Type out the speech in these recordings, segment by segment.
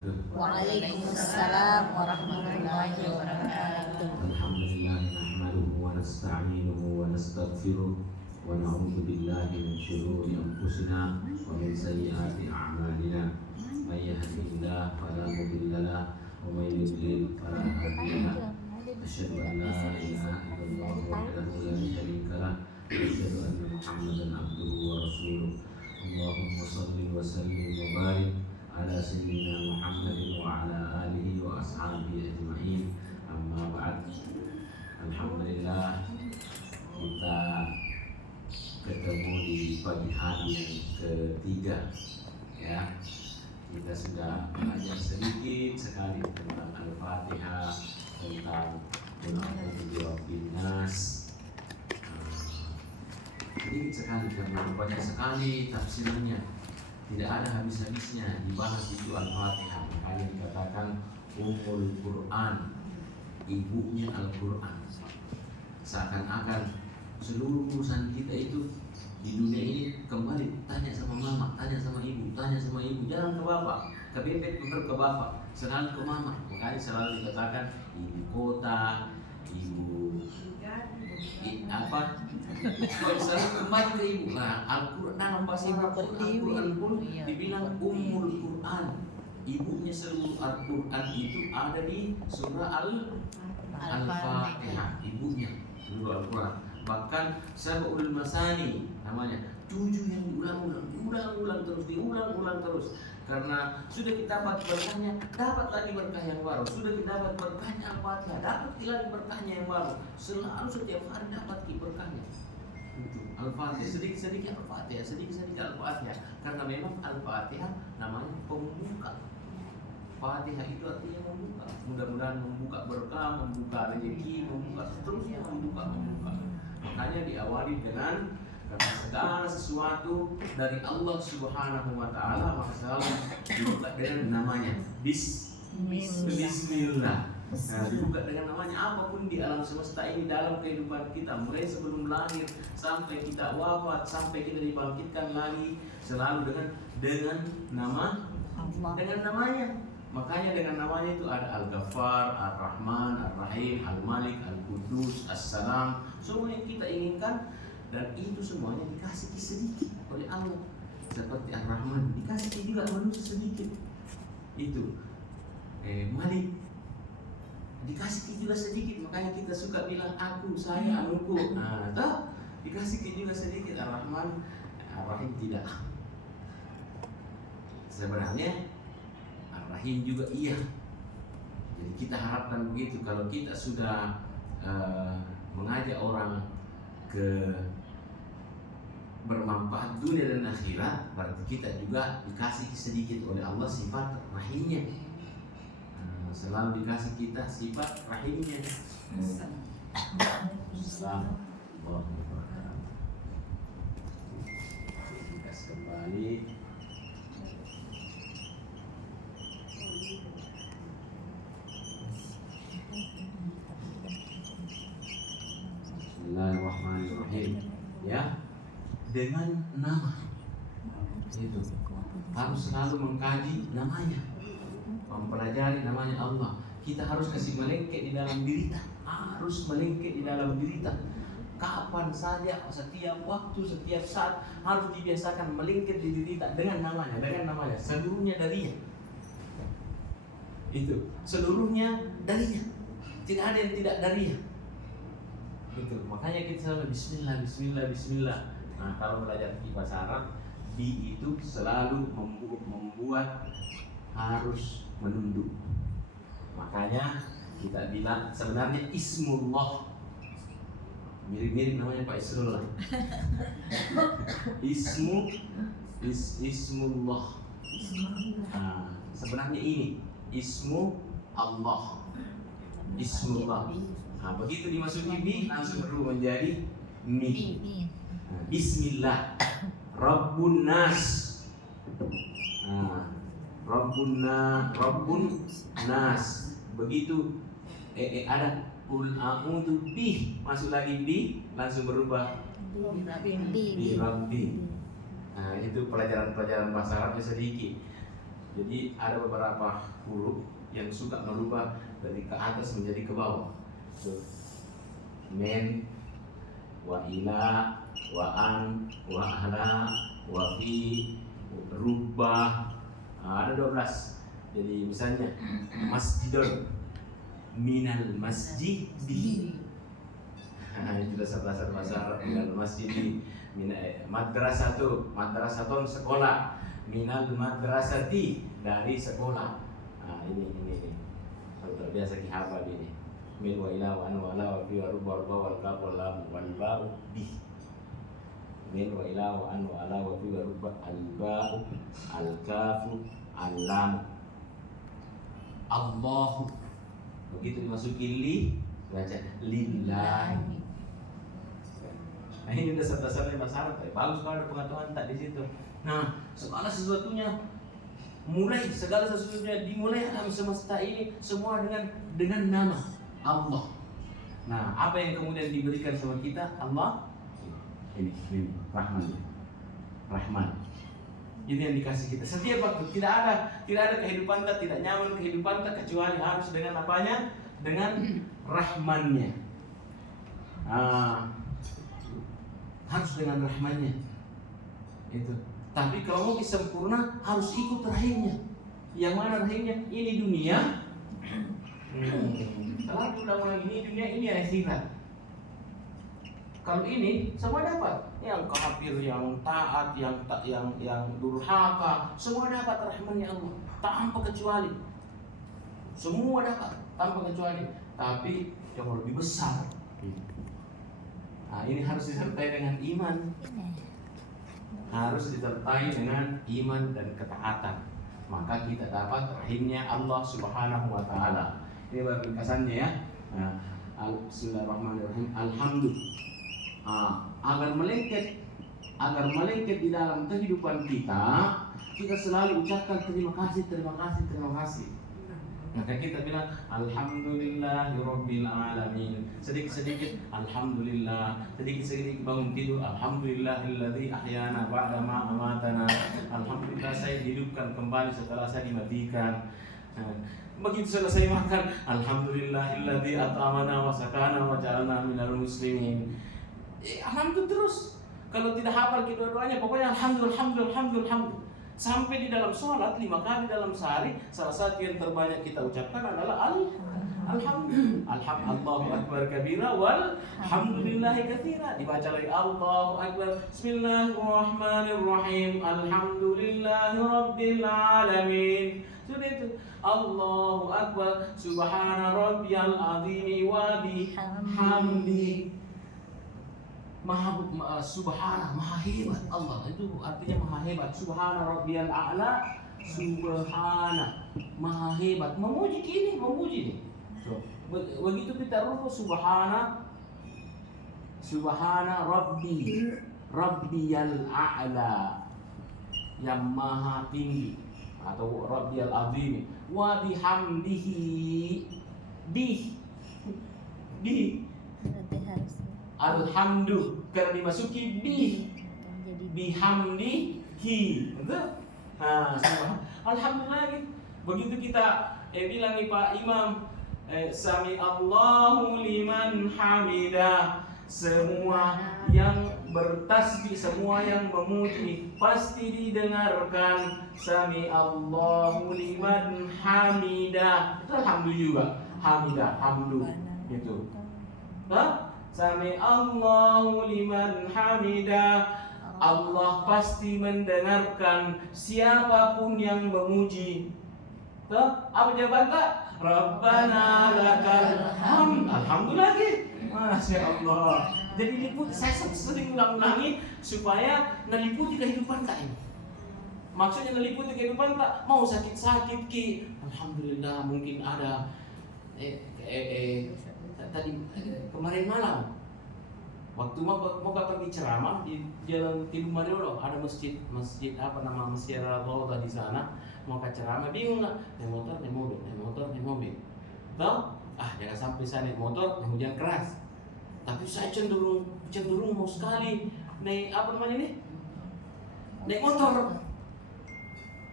Waalaikumsalam warahmatullahi wabarakatuh. Alhamdulillah nahmaduhu wa nasta'inuhu wa nastaghfiruh wa na'udzu billahi min shururi anfusina wa min sayyiati a'malina. May yahdihillahu fala mudilla lahu wa may yudlil fala hadiya lahu. Asyhadu an la ilaha illallah wahdahu la syarika lahu wa asyhadu anna Muhammadan abduhu wa rasuluh. Allahumma shalli wa sallim wa barik ala sayyidina Muhammadin wa ala alihi wa ashabihi ajma'in. Amma ba'd. Alhamdulillah kita ketemu di pagi hari yang ketiga, ya. Kita sudah belajar sedikit sekali tentang Al-Fatihah, tentang Qul Nas. Sedikit sekali karena banyak sekali tafsirannya, tidak ada habis-habisnya dibahas itu Al-Fatihah. Makanya dikatakan Ummul Quran, ibunya Al-Quran. Seakan-akan seluruh urusan kita itu di dunia ini kembali tanya sama mama, tanya sama ibu, tanya sama ibu, jangan ke bapak, ke bebek, ke bapak, selalu ke mama. Makanya selalu dikatakan ibu kota, ibu apa? Selalu kembali ke ibu. Nah, Al-Quran dalam bahasa Al-Quran pun dibilang Ummul Quran. Ibunya seluruh Al-Quran itu ada di surah Al-Fatihah. Ibunya seluruh Al-Quran. Bahkan Sab'ul Masani namanya, 7 yang diulang-ulang terus. Karena sudah kita dapat berkahnya, dapat lagi berkah yang baru. Sudah kita dapat berkahnya Al-Fatihah, dapat lagi berkahnya yang baru. Selalu setiap hari dapat berkahnya. Al-Fatihah, sedikit-sedikit Al-Fatihah, sedikit-sedikit Al-Fatihah. Karena memang Al-Fatihah namanya pembuka. Fatihah itu artinya membuka. Mudah-mudahan membuka berkah, membuka rezeki, membuka seterusnya, membuka. Makanya diawali dengan karena segala sesuatu dari Allah Subhanahu wa taala maka selalu dibuka dengan namanya Bismillah. Nah, dibuka dengan namanya. Apapun di alam semesta ini, dalam kehidupan kita, mulai sebelum lahir sampai kita wafat, sampai kita dibangkitkan lagi, selalu dengan nama Allah, dengan namanya. Makanya dengan namanya itu ada Al-Ghaffar, Ar-Rahman, Ar-Rahim, Al-Malik, Al-Qudus, As-Salam. Semua yang kita inginkan, dan itu semuanya dikasih sedikit oleh Allah. Seperti Ar-Rahman dikasih juga manusia sedikit. Itu Malik dikasih juga sedikit. Makanya kita suka bilang aku, saya, anuku. Nah, toh dikasih juga sedikit. Ar-Rahman, Ar-Rahim tidak. Sebenarnya Ar-Rahim juga iya. Jadi kita harapkan begitu. Kalau kita sudah mengajak orang ke bermanfaat dunia dan akhirat, berarti kita juga dikasih sedikit oleh Allah sifat rahimnya. Selalu dikasih kita sifat rahimnya. Assalamualaikum. Kita kembali. Bismillahirrahmanirrahim. Ya, dengan nama itu harus selalu mengkaji namanya, mempelajari namanya Allah. Kita harus kasih melengket di dalam diri kita, harus melengket di dalam diri kita. Kapan saja, setiap waktu, setiap saat harus dibiasakan melengket di diri kita dengan namanya, seluruhnya darinya. Itu seluruhnya darinya, tidak ada yang tidak darinya. Gitu. Makanya kita selalu Bismillah. Nah, kalau belajar bahasa Arab, di itu selalu membuat harus menunduk. Makanya kita bilang sebenarnya Ismullah, mirip-mirip namanya Pak Isrullah. Ismullah. Nah, sebenarnya ini Ismu Allah. Ismullah. Nah, begitu dimasuki bi langsung berubah menjadi mi. Nah, Bismillah. Rabbun Nas. Nah, Rabbun Nas. Begitu ada Qul a'udzu bi, masuk lagi bi, langsung berubah bi Rabbi. Nah, itu pelajaran bahasa Arabnya sedikit. Jadi ada beberapa huruf yang suka merubah dari ke atas menjadi ke bawah. So, men, wa ila, wa an, wa ala, wa fi, rubah. Ada 12. Jadi misalnya masjidun, minal masjidi. Itu dasar-dasar bahasa Arab. Minal masjidi, madrasatun sekolah, minal madrasati dari sekolah. Ini kalau terbiasa kihafal ini. Min wa ila wa an wa ala wa fi wa rubba wal kaf wal lam wal ba'u bi. Min wa ila wa an wa ala wa fi wa rubba al ba'u al kafu al lam. Allahu. Begitu dimasuki li, baca lillahi. Nah, ini dasar-dasarnya bahasa Arab. Bagus kalau ada pengetahuan tak di situ. Nah, segala sesuatunya dimulai alam semesta ini semua dengan nama Allah. Nah, apa yang kemudian diberikan sama kita? Allah. Ini Rahman. Ini yang dikasih kita. Setiap waktu tidak ada kehidupan tak, tidak nyaman kehidupan tak kecuali harus dengan apanya? Dengan Rahmannya. Harus dengan Rahmannya. Itu. Tapi kalau mau sempurna harus ikut rahimnya. Yang mana rahimnya? Ini dunia. Kalau ulang-ulang ini dunia, ini akhirat. Kalau ini semua dapat. Yang kafir, yang taat, yang durhaka, semua dapat rahmannya Allah tanpa kecuali. Semua dapat tanpa kecuali. Tapi yang lebih besar. Nah, ini harus disertai dengan iman. Harus disertai dengan iman dan ketaatan. Maka kita dapat rahimnya Allah Subhanahu wa taala. Ini baru ringkasannya ya. Nah, Bismillahirrahmanirrahim. Alhamdulillah. Agar melengket di dalam kehidupan kita selalu ucapkan terima kasih. Maka kita bilang alhamdulillahirabbil alamin. Sedikit-sedikit alhamdulillah, sedikit-sedikit bangun tidur alhamdulillahilladzi ahyana ba'da ma amatana. Alhamdulillah saya dihidupkan kembali setelah saya dimatikan. Begitu selesai makan alhamdulillahilladzi at'amana wa sakana wa ja'alna minal muslimin. Alhamdulillah terus. Kalau tidak hafal kedua-duanya pokoknya alhamdulillah. Sampai di dalam sholat 5 kali dalam sehari, salah satu yang terbanyak kita ucapkan adalah alhamdulillah. Allahu akbar kabira walhamdulillahi katsira. Dibaca lagi Allahu akbar. Bismillahirrahmanirrahim. Alhamdulillahirabbil alamin. Sudah itu. Allahu akbar. Subhana rabbiyal azim wa bihamdi. Subhana, maha hebat Allah, itu artinya maha hebat. Subhana rabbiyal a'la, subhana, maha hebat. Memuji nih. So, begitu kita ruku subhana rabbiyal a'la, yang maha tinggi, atau rabbiyal azim, wa bihamdihi, alhamdulillah, karena dimasuki bihamdihi. Betul? Alhamdulillah gitu. Begitu kita bilang nih Pak Imam, sami Allahu liman hamidah. Semua yang bertasbih, semua yang memuji pasti didengarkan. Sami Allahu liman hamidah. Itu alhamdulillah juga. Hamidah, hamdu. Gitu. Sami Allahu liman hamidah. Allah pasti mendengarkan siapapun yang memuji. Apa jawaban tak? Rabbana lakal hamd. Alhamdulillah lagi. Masya Allah. Jadi saya sering ulang-ulangi supaya meliputi kehidupan tak ini. Maksudnya meliputi kehidupan tak. Mau sakit-sakit ki, alhamdulillah mungkin ada. Tadi kemarin malam waktu mau pergi ceramah di Jalan Timur Mariolo, ada masjid apa nama Masjid Al-Rawdah di sana, mau ke ceramah bingung nggak, naik motor naik mobil, tahu? Jangan sampai saya naik motor hujan keras, tapi saya cenderung mau sekali naik apa namanya ini, naik motor.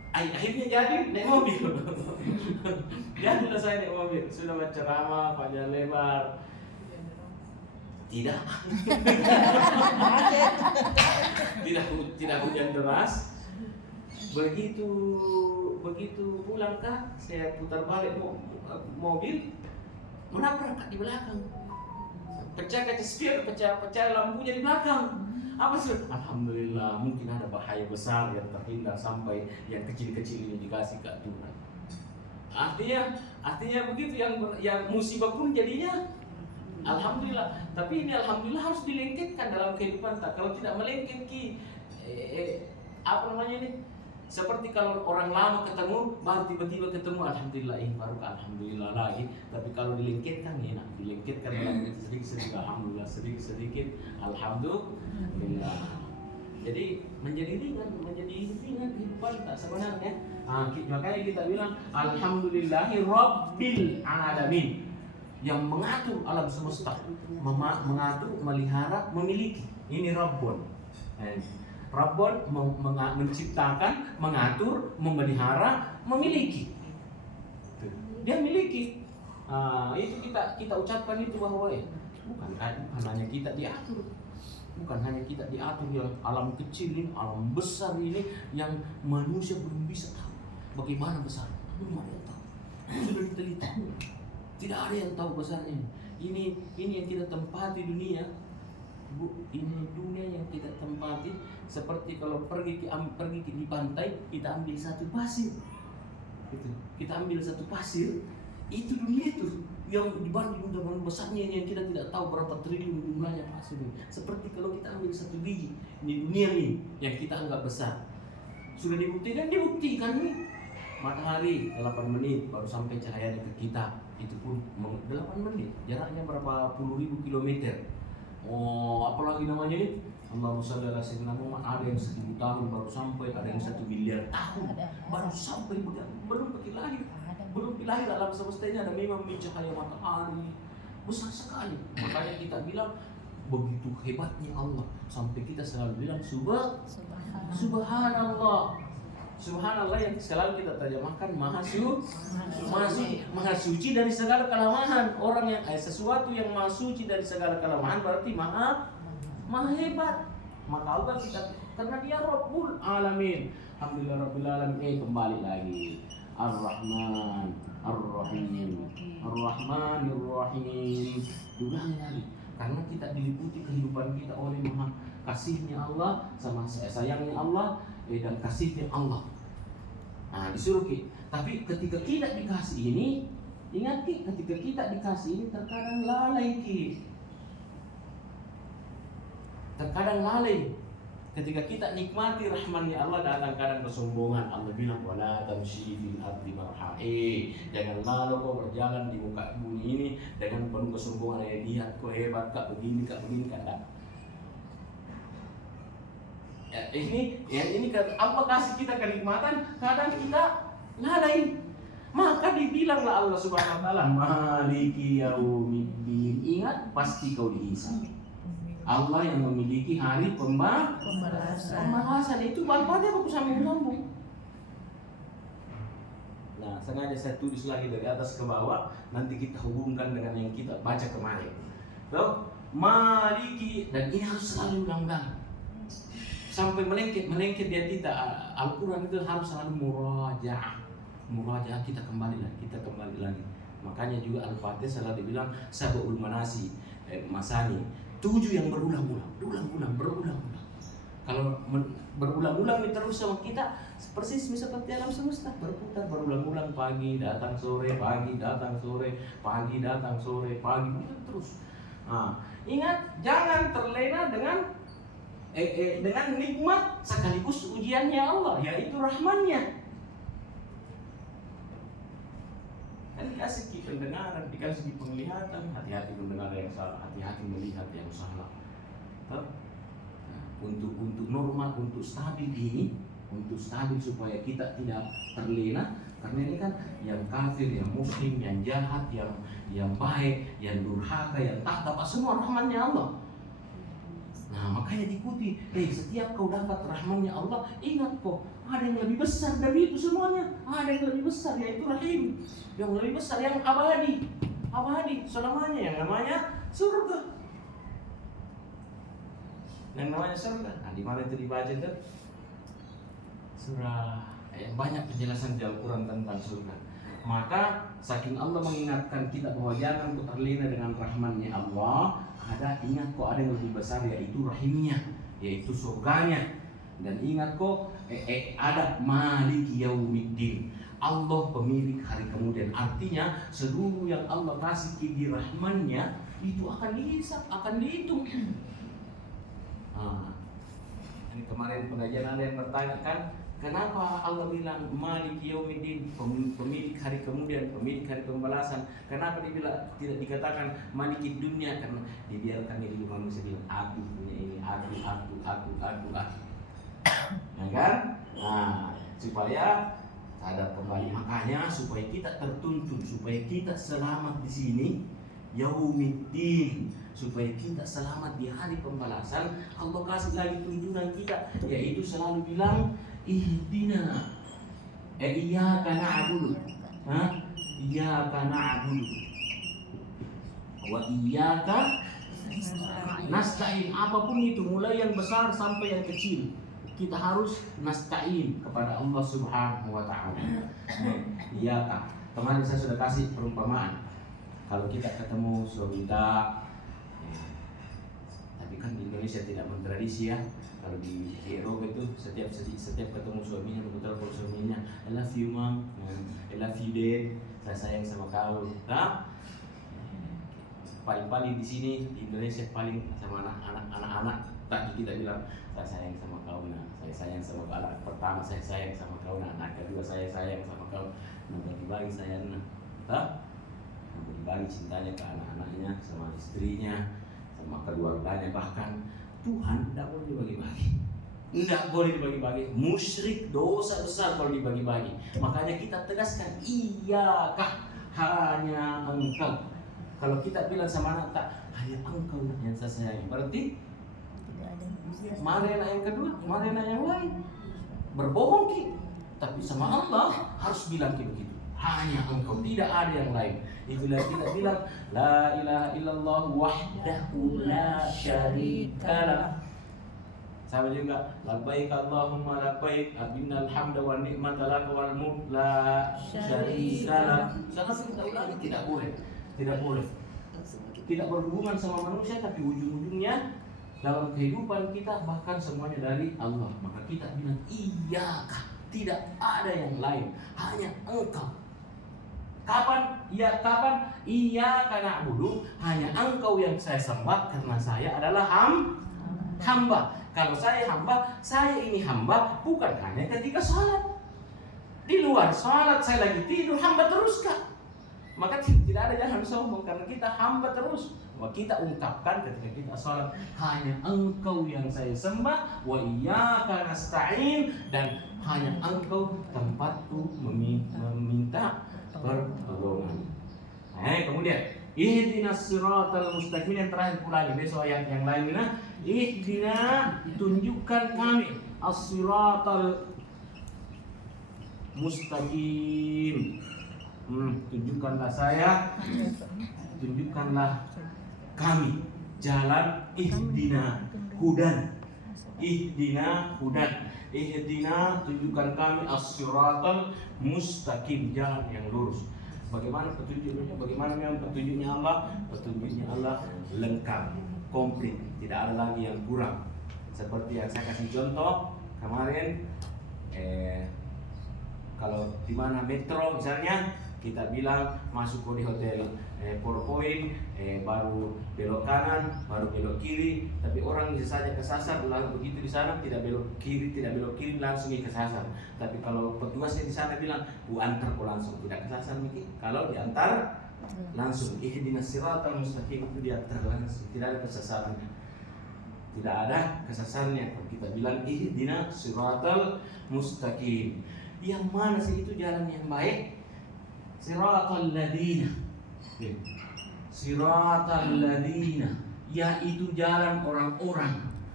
Akhirnya jadi naik mobil. Jadilah saya naik mobil, sudah berceramah panjang lebar. Tidak. tidak hujan deras. Begitu pulang kah, saya putar balik mobil, menabrak di belakang. Pecah kaca spion, pecah lampunya di belakang. Apa sih? Alhamdulillah, mungkin ada bahaya besar yang terhindar sampai yang kecil-kecil ini dikasih ke Tuhan. Artinya begitu, yang musibah pun jadinya alhamdulillah. Tapi ini alhamdulillah harus dilengketkan dalam kehidupan kita. Kalau tidak melengket apa namanya ini? Seperti kalau orang lama ketemu, baru tiba-tiba ketemu, alhamdulillah, baru alhamdulillah lagi. Tapi kalau dilengketkan, enak. Dilengketkan dalam sedikit-sedikit, alhamdulillah, sedikit-sedikit, alhamdulillah. Jadi menjadi ringan kehidupan kita sebenarnya. Makanya kita bilang alhamdulillahi rabbil alamin, yang mengatur alam semesta, mengatur, melihara, memiliki. Ini Rabbun. Rabbun menciptakan, mengatur, memelihara, memiliki. Dia miliki. Itu kita ucapkan itu bahwa bukan hanya kita diatur. Bukan hanya kita diatur, yang alam kecil ini, alam besar ini yang manusia belum bisa tahu bagaimana besar. Belum ada yang tahu. Sudah diteliti. Tidak ada yang tahu besarnya. Ini yang kita tempati dunia. Ini dunia yang kita tempati. Seperti kalau pergi di pantai, kita ambil satu pasir. Kita ambil satu pasir, itu dunia itu yang dibanding dengan besarnya ini, yang kita tidak tahu berapa triliun jumlahnya pasir ini. Seperti kalau kita ambil satu biji, ini dunia nih yang kita anggap besar. Sudah dibuktikan nih. Matahari 8 menit baru sampai cahayanya ke kita. Itu pun 8 menit, jaraknya berapa puluh ribu kilometer. Apalagi namanya ini, Allahumma shalli ala sayyidina Muhammad. Ada yang 1000 tahun baru sampai, ada yang 1 miliar tahun baru sampai, belum lahir alam semesta ini. Ada memang cahaya matahari besar sekali. Makanya kita bilang begitu hebatnya Allah, sampai kita selalu bilang subhanallah. Subhanallah yang selalu kita terjemahkan maha suci dari segala kelemahan. Orang yang sesuatu yang maha suci dari segala kelemahan berarti maha hebat. Maka Allah kita, karena dia Rabbul Alamin. Alhamdulillah Rabbil Alamin. Kembali lagi Ar-Rahman Ar-Rahim, Ar-Rahmanir Rahim. Diulangi lagi, karena kita diliputi kehidupan kita oleh maha kasihnya Allah, sama sayangnya Allah, dan kasihnya Allah. Disuruh kita. Tapi ketika kita dikasih ini, ingat ketika kita dikasih ini terkadang lalai terkadang lalai. Ketika kita nikmati rahmannya Allah, datang kadang kesombongan. Allah bilang wala tamshi fil ardi marha. Jangan lalu kau berjalan di muka bumi ini dengan penuh kesombongan. Lihat kau hebat kak, begini kak enggak. Ini apa kasih kita kenikmatan, kadang kita lalai. Maka dibilanglah Allah Subhanahu wa taala Maliki Yaumiddin. Ingat, pasti kau dihisab. Allah yang memiliki hari pembalasan. Itu manfaatnya aku sambung. Nah, sengaja saya tulis lagi dari atas ke bawah, nanti kita hubungkan dengan yang kita baca kemarin. Maliki, dan ini harus selalu ulang-ulang sampai melengket di hati kita. Al-Quran itu harus selalu murajaah, kita kembali lagi. Makanya juga Al-Fatihah selalu dibilang sab'ul masani, 7 yang berulang-ulang. Kalau berulang-ulang ini terus sama kita, persis seperti alam semesta, berputar berulang-ulang, pagi datang sore, pagi datang sore, pagi datang sore, pagi terus. Ingat, jangan terlena dengan nikmat sekaligus ujiannya Allah, yaitu rahmannya. Kan dikasih pendengaran, dikasih penglihatan, hati-hati mendengar yang salah, hati-hati melihat yang salah. Untuk normal, untuk stabil supaya kita tidak terlena. Karena ini kan yang kafir, yang muslim, yang jahat, yang baik, yang durhaka, yang tak dapat, semua rahmannya Allah. Nah, makanya diikuti. Setiap kau dapat rahmannya Allah, ingat kok ada yang lebih besar dari itu semuanya. Ada yang lebih besar, yaitu rahim. Yang lebih besar, yang abadi selamanya, yang namanya surga. Yang namanya surga. Nah, di mana itu dibaca itu? Surah. Banyak penjelasan di Al-Quran tentang surga. Maka saking Allah mengingatkan kita bahwa jangan kau terlena dengan rahmannya Allah, ingat kok ada yang lebih besar, yaitu rahimnya, yaitu surganya. Dan ingat kok ada Maliki Yaumiddin, Allah pemilik hari kemudian. Artinya seluruh yang Allah kasih di rahmannya itu akan dihisab, akan dihitung. Ini kemarin pengajian ada yang bertanyakan, kenapa Allah bilang Maliki Yaumiddin, pemilik hari kemudian, pemilik hari pembalasan? Kenapa dibilang tidak dikatakan Maliki dunia? Karena dibiarkan dulu manusia bilang aku punya ini, aku. Ya kan? Nah, supaya sadar kembali, makanya supaya kita tertuntun, supaya kita selamat di sini, Yaumiddin, supaya kita selamat di hari pembalasan. Allah kasih lagi tuntunan kita, yaitu selalu bilang ihdina, iyyaka na'budu, iyyaka na'budu wa iyyaka nasta'in. Apapun itu, mulai yang besar sampai yang kecil, kita harus nasta'in kepada Allah Subhanahu wa ta'ala. Iyyaka, kemarin saya sudah kasih perumpamaan. Kalau kita ketemu suami kita, tapi kan di Indonesia tidak mentradisi ya. Kalau di Eropa itu setiap ketemu suaminya, betul kalau suaminya I love you mom, I love you dad, saya sayang sama kau. Nah, paling di sini di Indonesia paling sama anak-anak. Tadi kita bilang saya sayang sama kau, nah saya sayang sama kau. Anak pertama saya sayang sama kau, nah anak kedua saya sayang sama kau. Nah bagi saya, berbagi cintanya ke anak-anaknya, sama istrinya, sama keluarganya. Bahkan Tuhan tidak boleh dibagi-bagi, tidak boleh dibagi-bagi. Musyrik, dosa besar kalau dibagi-bagi. Makanya kita tegaskan iyaka, hanya engkau. Kalau kita bilang sama anak tak, hanya engkau yang saya sayangi, berarti mana yang kedua, mana yang lain, berbohong kita. Tapi sama Allah harus bilang begitu, hanya engkau, tidak ada yang lain. Itulah kita bilang la ilaha illallah wahdahu la syarikalah. Sama juga labbaik Allahumma labbaik, innal hamda wan ni'mata laka wal mulk la syarikalah. Sangat kita ulangi, tidak boleh. Tidak berhubungan sama manusia, tapi ujung-ujungnya dalam kehidupan kita bahkan semuanya dari Allah. Maka kita bilang iyyaka, tidak ada yang lain, hanya engkau. Kapan? Iyyaka na'budu, hanya engkau yang saya sembah karena saya adalah hamba. Kalau saya hamba, saya ini hamba bukan hanya ketika salat. Di luar salat saya lagi tidur, hamba terus kah? Maka tidak ada, jangan sombong karena kita hamba terus. Bahwa kita ungkapkan ketika kita salat, hanya engkau yang saya sembah, wa iyyaka nasta'in, dan hanya engkau tempatku meminta pertolongan. Kemudian ihdinas siratal mustaqim, yang terakhir pula ini, besok ayat yang lainnya. Ihdina, tunjukkan kami as-siratal mustaqim. Tunjukkanlah saya, tunjukkanlah kami jalan. Ihdina hudan, Ihdina, tunjukkan kami as-siratal mustaqim, jalan yang lurus. Bagaimana petunjuknya? Bagaimana memang petunjuknya Allah? Petunjuknya Allah lengkap, komplit, tidak ada lagi yang kurang. Seperti yang saya kasih contoh kemarin, kalau di mana metro misalnya, kita bilang masuk di hotel PowerPoint, baru belok kanan, baru belok kiri, tapi orang bisa saja kesasar. Lalu begitu di sana tidak belok kiri, langsung kesasar. Tapi kalau petugasnya di sana bilang, "Bu antar kok langsung," tidak kesasar mungkin. Kalau diantar langsung, ihdinas siratal mustaqim, itu diantar langsung, tidak ada kesasarannya. Tidak ada kesasarannya. Kalau kita bilang ihdinas siratal mustaqim, yang mana sih itu jalan yang baik? Siratal ladina, yaitu jalan orang-orang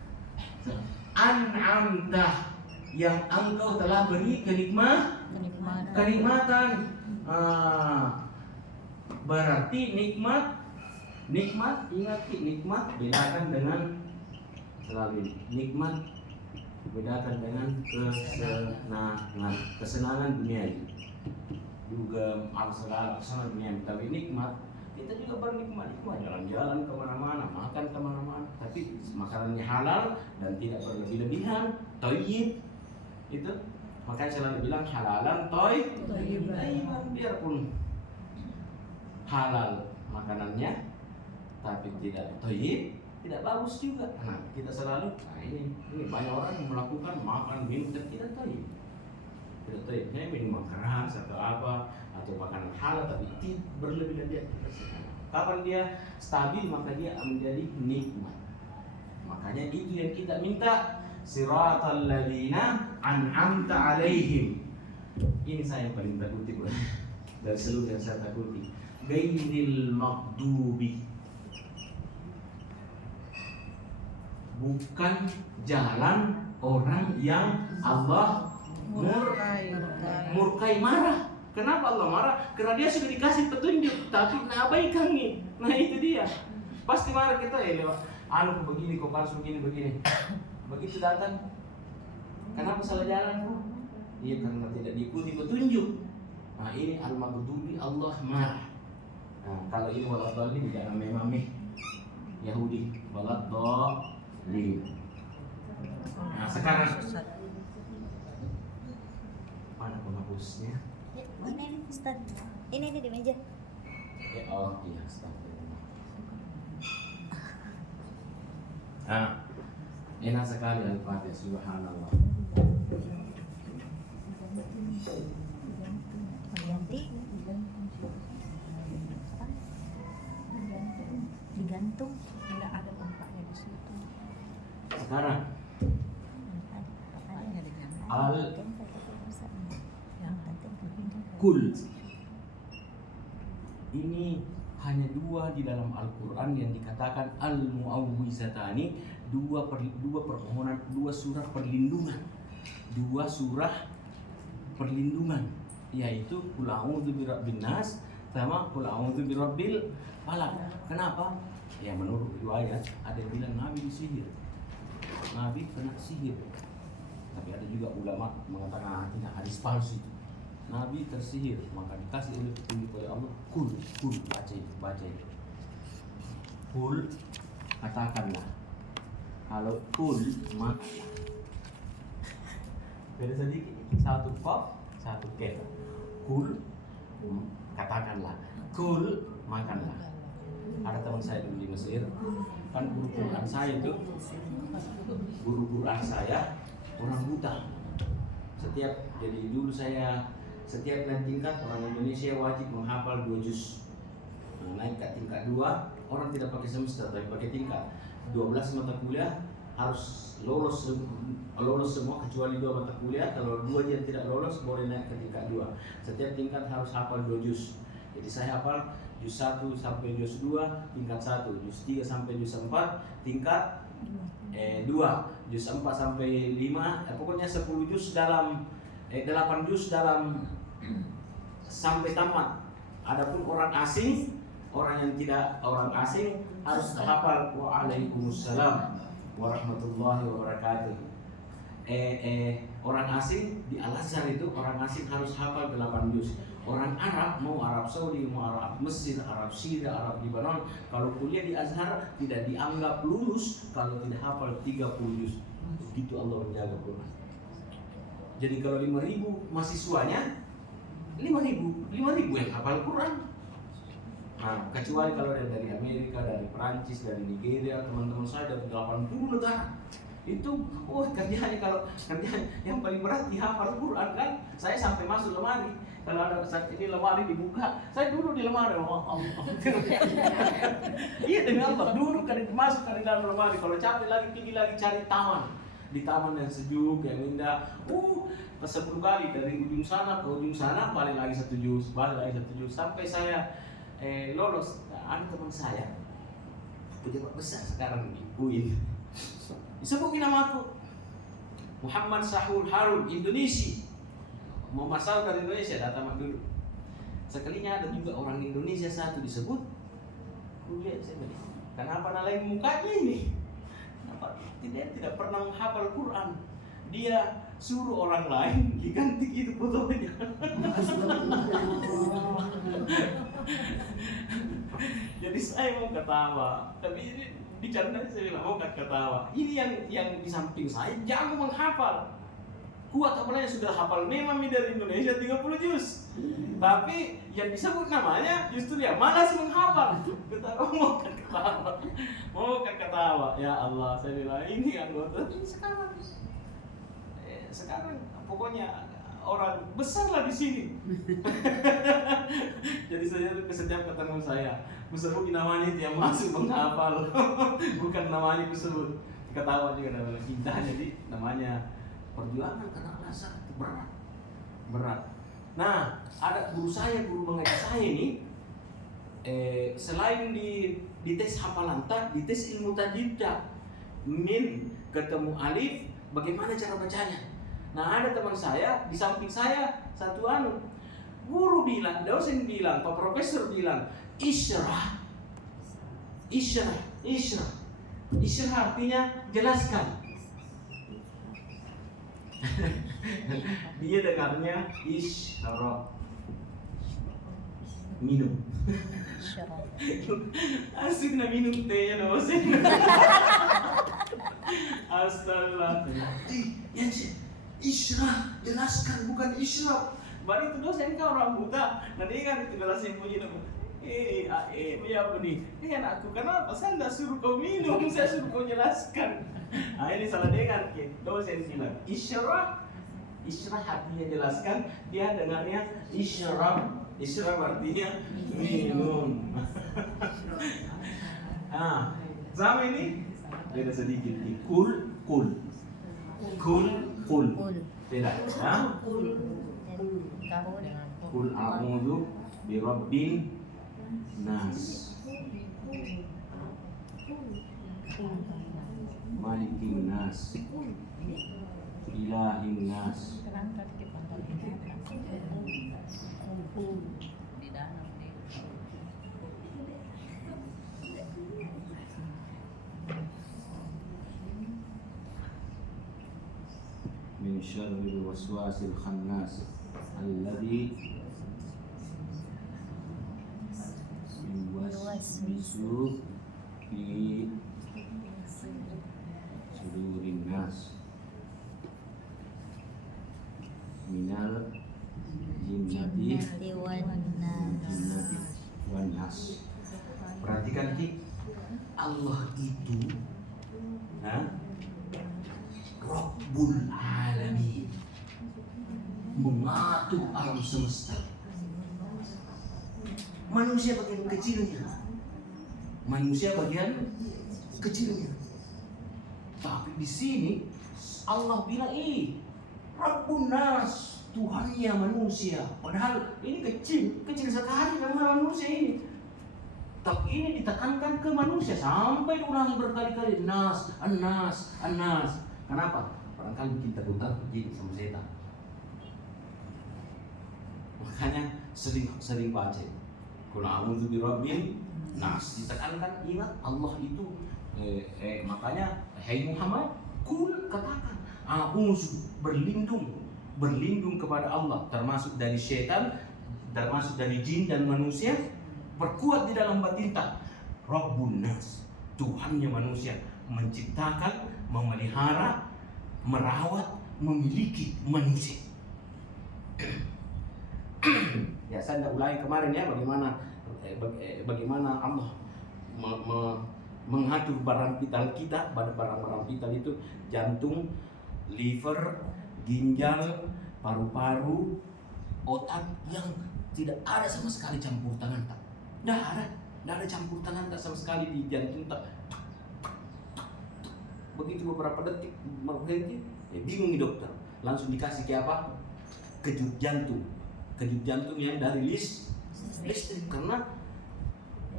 An'amta, yang engkau telah beri kenikmatan. Berarti nikmat, ingat nikmat bedakan dengan selalu nikmat bedakan dengan kesenangan dunia juga kesenangan dunia. Tapi nikmat kita juga bernikmat, jalan-jalan kemana-mana, makan kemana-mana, tapi makanannya halal dan tidak berlebih-lebihan, thayyib. Itu makanya selalu bilang halalan thayyiban, biarpun halal makanannya tapi tidak thayyib, tidak bagus juga. Nah, kita selalu ini banyak orang yang melakukan makan minum dan tidak thayyib. Tidak thayyib, minum keras atau apa atau makanan halal tapi tidak berlebih-lebihan. Kapan dia stabil maka dia menjadi nikmat. Makanya itu yang kita minta, siratal ladzina an'amta alaihim. Ini saya yang paling takuti dari seluruh yang saya takuti. Ghairil maghdubi, bukan jalan orang yang Allah murkai, marah. Kenapa Allah marah? Karena dia sudah dikasih petunjuk tapi abaikan nih. Nah itu dia. Pasti marah kita ya lewat kok begini, kok palsu begini. Begitu datang, kenapa salah jalan kok? Iya karena tidak diikuti petunjuk. Nah ini al-maghdubi, Allah marah. Nah kalau ini waladhdallin jangan memamih Yahudi waladhdallin. Nah sekarang mana penghapusnya? Ini Ustaz. Ini di meja. Oh iya, astagfirullah. Nah, enak sekali Al-Fatihah, subhanallah. Digantung, tidak ada tempatnya di situ. Sekarang Kul, ini hanya dua di dalam Al-Quran yang dikatakan al-mu'awwizatani, dua permohonan, dua surah perlindungan, yaitu Qul a'udzu birabbin nas sama Qul a'udzu birabbil falaq. Kenapa? Ya menurut riwayat ada yang bilang Nabi disihir, Nabi kena sihir. Tapi ada juga ulama mengatakan tidak, hadis palsu itu. Nabi tersihir, maka dikasih oleh petunjuk oleh Allah. Kul, baca itu. Kul, katakanlah. Kalau kul, makanlah. Beda sedikit, satu kop, satu kef. Kul, katakanlah. Kul, makanlah. Ada teman saya dulu di Mesir, kan guru Quran saya itu, guru Quran saya orang buta. Jadi dulu setiap naik tingkat orang Indonesia wajib menghafal 2 juz. Naik ke tingkat 2, orang tidak pakai semester tapi pakai tingkat. 12 mata kuliah harus lolos semua kecuali 2 mata kuliah. Kalau 2 yang tidak lolos boleh naik ke tingkat 2. Setiap tingkat harus hafal 2 juz. Jadi saya hafal juz 1 sampai juz 2 tingkat 1, juz 3 sampai juz 4 tingkat 2, juz 4 sampai 5, pokoknya 10 juz dalam 8 juz dalam sampai tamat. Adapun orang asing, orang yang tidak orang asing harus hafal waalaikumsalam warahmatullahi wabarakatuh. Orang asing di Al-Azhar itu orang asing harus hafal 8 juz. Orang Arab, mau Arab Saudi, mau Arab Mesir, Arab Syria, Arab Libanon, kalau kuliah di Azhar tidak dianggap lulus kalau tidak hafal 30 juz. Begitu Allah menjaga Quran. Jadi kalau 5.000 mahasiswanya, 5.000 yang hafal Quran. Nah, kecuali kalau dari Amerika, dari Perancis, dari Nigeria, teman-teman saya dari 80 negara. Itu kerjanya yang paling berat dihafal Quran kan. Saya sampai masuk lemari. Kalau ada saat ini lemari dibuka, saya duduk di lemari. Iya demi Allah, duduk masuk ke dalam lemari. Kalau capek lagi pergi lagi cari taman. Di taman yang sejuk, yang indah. 10 kali dari ujung sana ke ujung sana, balik lagi 1 juz, sampai saya lolos. Ada teman saya pejabat besar sekarang di UIN. Disebutin nama aku. Muhammad Sahul Harun, Indonesia. Mau masal dari Indonesia, datang dulu. Sekalinya ada juga orang Indonesia satu disebut. Kuliah saya bilang, kenapa nalain mukanya ini? Kenapa tidak pernah menghafal Quran? Dia suruh orang lain diganti itu fotonya. Jadi saya mau ketawa, tapi ini bicara saya bilang mau ketawa. Ini yang di samping saya jago menghafal. Kuat apalagi sudah hafal memang dari Indonesia 30 juz. Tapi yang disebut namanya justru dia malas menghafal. Ketawa mau ketawa. Ya Allah, saya bilang ini anggota ini sekarang pokoknya orang besar lah di sini. Jadi saya setiap ketemu saya sebut namanya dia masuk menghafal. Bukan namanya disebut. Ketawa juga namanya kita, jadi namanya perjuangan karena rasa berat. Nah, ada guru mengajar saya ini selain di tes hafalan tak, di tes ilmu tajwid min ketemu alif, bagaimana cara bacanya. Nah, ada teman saya di samping saya satu guru bilang, dosen bilang, Pak Profesor bilang, isyrah artinya jelaskan. Dia dengarnya isyrah, minum. Asik na minum teh ya dosen. Astagfirullah. Yang isyrah, jelaskan, bukan isyraf. Baru itu dosen kau orang buta. Nanti kan itu jelasin punya nama. Ya begini. Anakku, kenapa saya tidak suruh kau minum, saya suruh kau jelaskan. Ini salah dengar. Dosen bilang isyrah artinya jelaskan, dia dengarnya isyraf artinya minum. Sama ini beda sedikit. Kul. Beda. Kul a'udzu birabbin nas, malikin nas, ilahin nas. Min syarril waswasil khannas alladzi yuwaswisu fi sudurin nas minal jinnati wan nas. Perhatikan Ki, Allah itu Rabbul Alamin, mengatur alam semesta. Manusia bagian kecilnya. Tapi di sini Allah bilang Rabbun Nas, Tuhannya manusia. Padahal ini kecil sekali sama manusia ini. Tapi ini ditekankan ke manusia sampai diulangi berkali-kali, Nas. Kenapa? Barangkali kita takut jin sama setan. Makanya sering baca. Qul a'udzu birabbin nas, ditekankan ingat Allah itu. Makanya hai Muhammad, kul katakan a'udzu, berlindung kepada Allah, termasuk dari setan, termasuk dari jin dan manusia. Berkuat di dalam batin tak. Rabbun nas, Tuhannya manusia, menciptakan, memelihara, merawat, memiliki manusia. Ya, saya tidak ulangi kemarin ya bagaimana Allah mengatur barang vital kita. Barang-barang vital itu jantung, liver, ginjal, paru-paru, otak yang tidak ada sama sekali campur tangan tak. Tidak ada campur tangan tak sama sekali di jantung tak. Begitu beberapa detik berhenti, bingung nih dokter. Langsung dikasih ke apa? Kejut jantung yang dari listrik, karena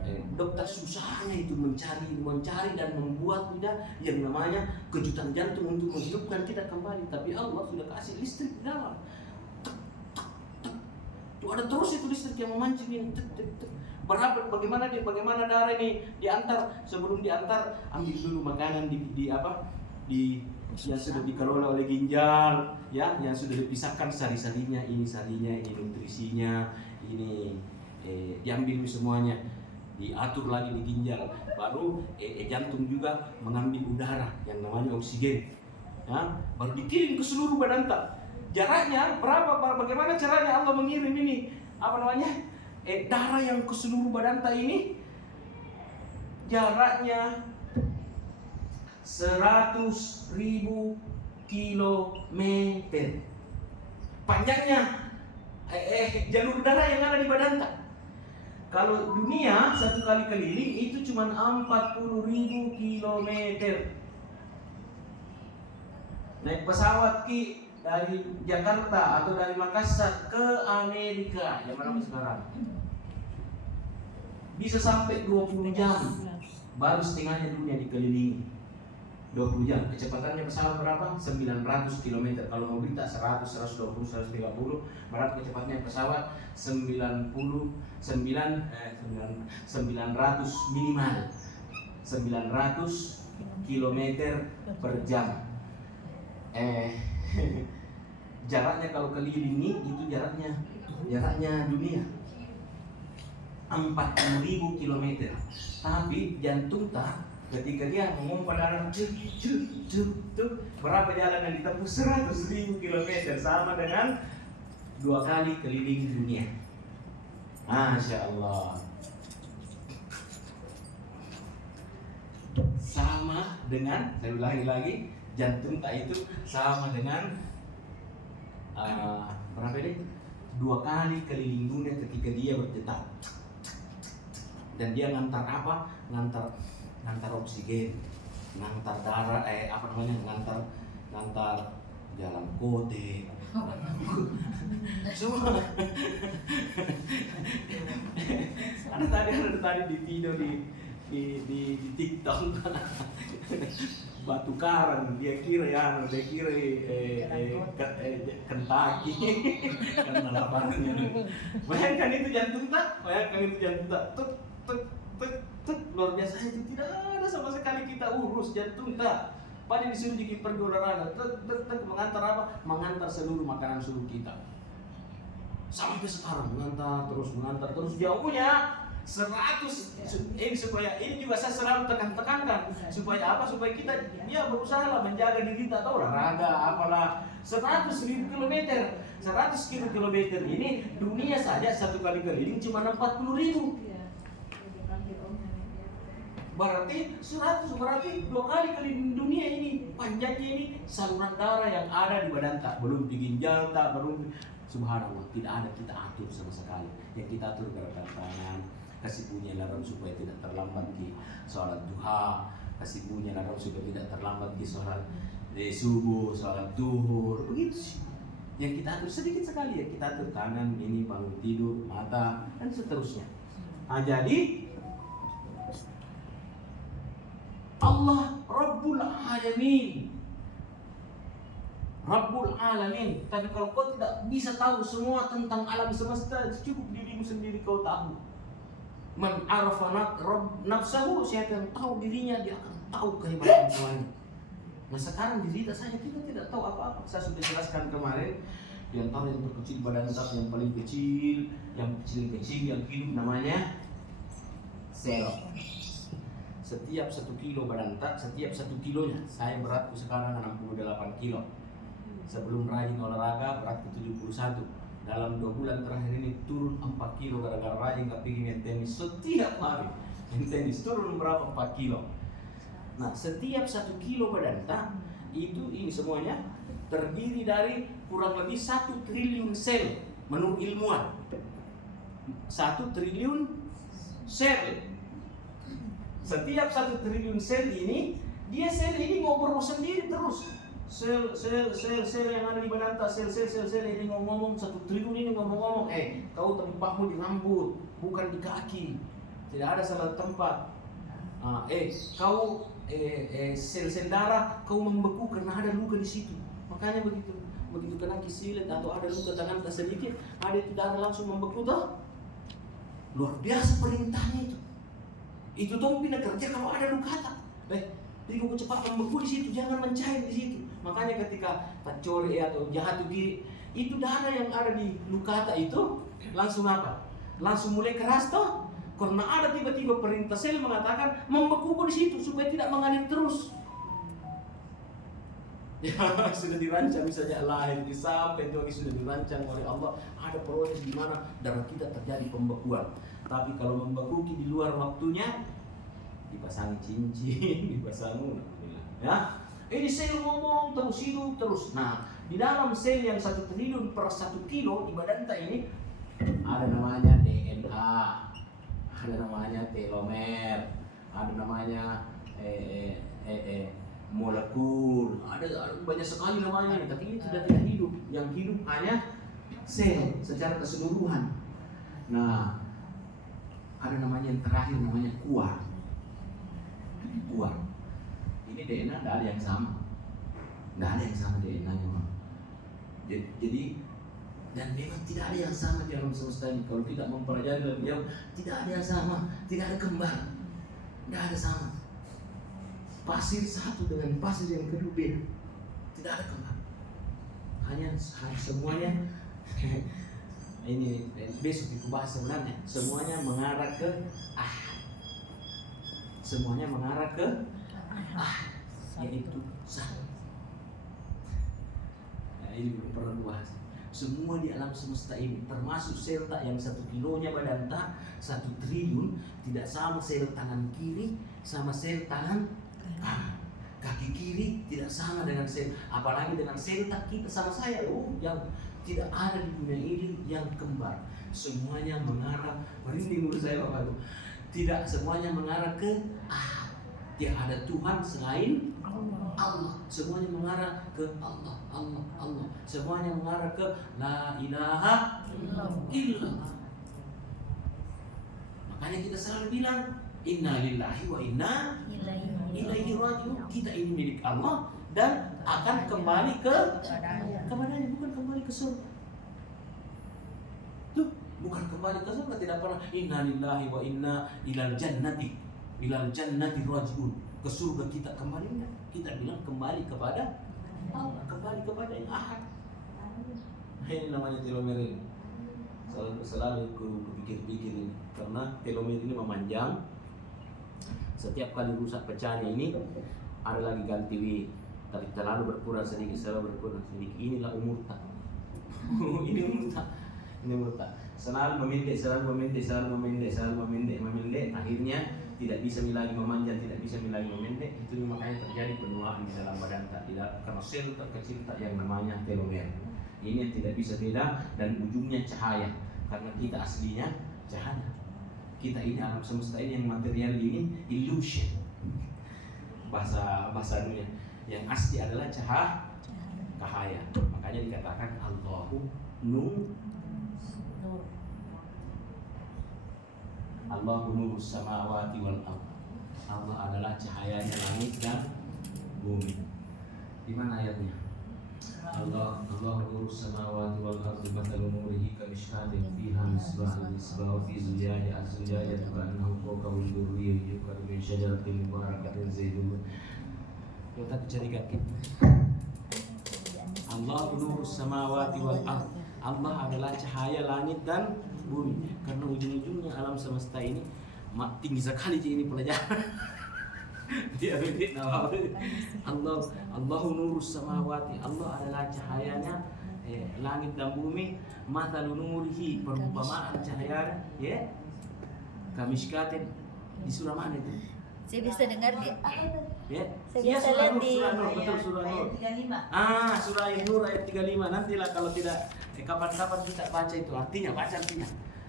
dokter susahnya itu mencari dan membuat yang namanya kejutan jantung untuk menghidupkan kita kembali. Tapi Allah sudah kasih listrik di dalam. Itu ada terus itu listrik yang memancing ini. Bagaimana darah ini diantar, sebelum diantar ambil dulu makanan yang sudah dikelola oleh ginjal, ya, yang sudah dipisahkan sari-sarinya, ini nutrisinya, ini diambil semuanya, diatur lagi di ginjal, baru jantung juga mengambil udara yang namanya oksigen, ya, baru dikirim ke seluruh badan tak. Jaraknya berapa? Bagaimana caranya Allah mengirim ini? Darah yang ke seluruh badan tak ini jaraknya 100.000 kilometer. Panjangnya jalur darah yang ada di badan tak. Kalau dunia satu kali keliling itu cuma 40.000 kilometer. Naik pesawat dari Jakarta atau dari Makassar ke Amerika, yang mana sekarang bisa sampai 20 jam, baru setengahnya dunia dikelilingi. 20 jam, kecepatannya pesawat berapa? 900 km. Kalau mobil tak 100, 120, 130, berarti kecepatnya pesawat 900 minimal 900 km per jam. Jaraknya kalau kelilingi itu jaraknya dunia 40.000 km. Tapi jantung tak, ketika dia memompa darah berapa jalan yang ditempuh? 100.000 km, sama dengan 2 kali keliling dunia. Masya Allah. Sama dengan, saya ulangi lagi, jantung tak itu sama dengan berapa ini? 2 kali keliling dunia ketika dia berdetak. Dan dia ngantar apa? Ngantar oksigen, ngantar darah, ngantar jalan kote. Semua. ada tadi di video di TikTok. Batu karang, dia kira Kentucky karena lapangannya. Bayangkan itu jantung tak, luar biasa. Itu tidak ada sama sekali kita urus jantung tak. Padahal disuruh jadi pergi olahraga, mengantar apa? Mengantar seluruh makanan suruh kita. Sampai sekarang mengantar terus jauhnya 100. Supaya ini juga saya selalu tekankan supaya apa? Supaya kita berusaha menjaga diri kita, tahu olahraga apalah. 100.000 kilometer, 100 kilometer ini dunia saja satu kali keliling cuma 40.000. Berarti 2 kali keliling dunia ini. Panjangnya ini saluran darah yang ada di badan tak, belum di ginjal tak, belum. Subhanallah, tidak ada kita atur sama sekali. Yang kita atur gerakan tangan, kasih bunyi alarm supaya tidak terlambat di sholat duha, kasih bunyi alarm supaya tidak terlambat di sholat subuh, sholat duhur, begitu sih. Yang kita atur sedikit sekali ya, kita atur tangan ini, bangun tidur, mata, dan seterusnya. Jadi Allah Rabbul Alamin. Tapi kalau kau tidak bisa tahu semua tentang alam semesta, cukup dirimu sendiri kau tahu. Man arafa nafsahu, siapa yang tahu dirinya, dia akan tahu kehebatan semuanya. Nah sekarang diri kita saja kita tidak tahu apa-apa. Saya sudah jelaskan kemarin, yang tahu yang terkecil badan kita, yang paling kecil, yang kecil yang hidup namanya sel. Setiap 1 kilo badan tak, setiap 1 kilonya, saya beratku sekarang 68 kilo. Sebelum rajin olahraga beratku 71. Dalam 2 bulan terakhir ini turun 4 kilo gara-gara rajin kepingin main tenis setiap hari. Main tenis turun berapa? 4 kilo. Nah setiap 1 kilo badan tak, itu ini semuanya terdiri dari kurang lebih 1 triliun sel menurut ilmuwan. 1 triliun sel. Setiap 1 triliun sel ini, sel ini ngobrol sendiri terus. Sel yang ada di badan tak, sel ini ngomong, 1 triliun ini ngomong. Kau tempatmu di rambut, bukan di kaki. Tidak ada salah tempat. Kau sel-sel darah kau membeku karena ada luka di situ. Makanya begitu kena kisilit atau ada luka tangan sedikit, ada itu darah langsung membeku toh. Luar biasa perintahnya itu. Itu dong pindah kerja kalau ada luka tak. Jadi kau cepat membeku di situ, jangan mencair di situ. Makanya ketika pacori atau jatuh diri, itu darah yang ada di lukata itu langsung apa? Langsung mulai keras toh. Karena ada tiba-tiba perintah sel mengatakan membeku di situ supaya tidak mengalir terus. Ya sudah dirancang misalnya lahir sampai itu sudah dirancang oleh Allah, ada proses di mana darah kita terjadi pembekuan. Tapi kalau membeku di luar waktunya, dipasang cincin, dipasang ya. Ini sel ngomong terus hidup terus. Nah, di dalam sel yang 1 triliun per 1 kilo di badan kita ini ada namanya DNA, ada namanya telomer, ada namanya molekul, ada banyak sekali namanya. Tapi ini sudah tidak hidup. Yang hidup hanya sel secara keseluruhan. Nah, ada namanya yang terakhir namanya kuar. Ini DNA tidak ada yang sama. Tidak ada yang sama DNA-nya. Jadi dan memang tidak ada yang sama di alam semesta ini. Kalau tidak mempelajari lebih jauh, tidak ada yang sama, tidak ada kembar, tidak ada sama. Pasir satu dengan pasir yang kedua beda, tidak ada kembar. Hanya semuanya ini besok itu bahas sebenarnya. Semuanya mengarah ke semuanya mengarah ke yaitu satu. Nah, ini belum pernah bahas. Semua di alam semesta ini, termasuk sel tak yang 1 kilonya badan tak 1 triliun, tidak sama sel tangan kiri sama sel tangan kanan. Kaki kiri tidak sama dengan sel, apalagi dengan sel tak kita sama saya. Yang tidak ada di dunia ini yang kembar. Semuanya mengarah, merinding menurut saya Bapak Ibu. Tidak semuanya mengarah ke tidak ada Tuhan selain Allah. Semuanya mengarah ke Allah. Semuanya mengarah ke la ilaha illallah. Makanya kita selalu bilang inna lillahi wa inna ilaihi raji'un. Kita ini milik Allah dan akan kembali kepadanya, bukan kembali ke surga. Tuh, bukan kembali ke surga, tidak pernah inna lillahi wa inna ilal jannati raji'un. Ke surga kita kembali enggak? Kita bilang kembali kepada Allah, kembali kepada yang ahad. Ini namanya telomer ini. Selalu kupikir-pikir ini, karena telomer ini memanjang. Setiap kali rusak pecahnya ini ada lagi ganti wig, tapi terlalu berkurang sedikit, selalu berkurang sedikit. Inilah umur tak. Ini umur tak. Selalu memendek. Akhirnya tidak bisa lagi memanjang, tidak bisa lagi memendek. Itu makanya terjadi penuaan di dalam badan tak, karena sel terkecil tak yang namanya telomer. Ini yang tidak bisa beda dan ujungnya cahaya, karena kita aslinya cahaya. Kita ini alam semesta ini yang material ini illusion. Bahasa dunia yang asli adalah cahaya. Makanya dikatakan Allahu nur. Allahu nurus samawati wal ardh. Allah adalah cahayanya langit dan bumi. Di mana ayatnya? Allahu nurus samawati wal ardh, mathalu nurihi kamishkatin fiha misbah fi zujajah az-zujajah ka'annahu kawkabun durriyyun yuqadu min syajaratin mubarakatin zaitun. Kita cari kaki. Allahu nurus samawati wal ardh. Allah adalah cahaya langit dan bumi. Karena ujung-ujungnya alam semesta ini tinggi sekali ini pelajaran. Dia begitu Allahu nurus samawati. Allah adalah cahayanya langit dan bumi. Mathalu nurihi, perumpamaan cahayanya ya. Kamishkatin di surah mana itu? Saya bisa dengar dia. Ya. Saya Ya, bisa surah lihat Nur, di surah Nur, betul surah Nur. Surah Nur ayat 35. Nantilah kalau tidak kapan-kapan kita baca itu artinya.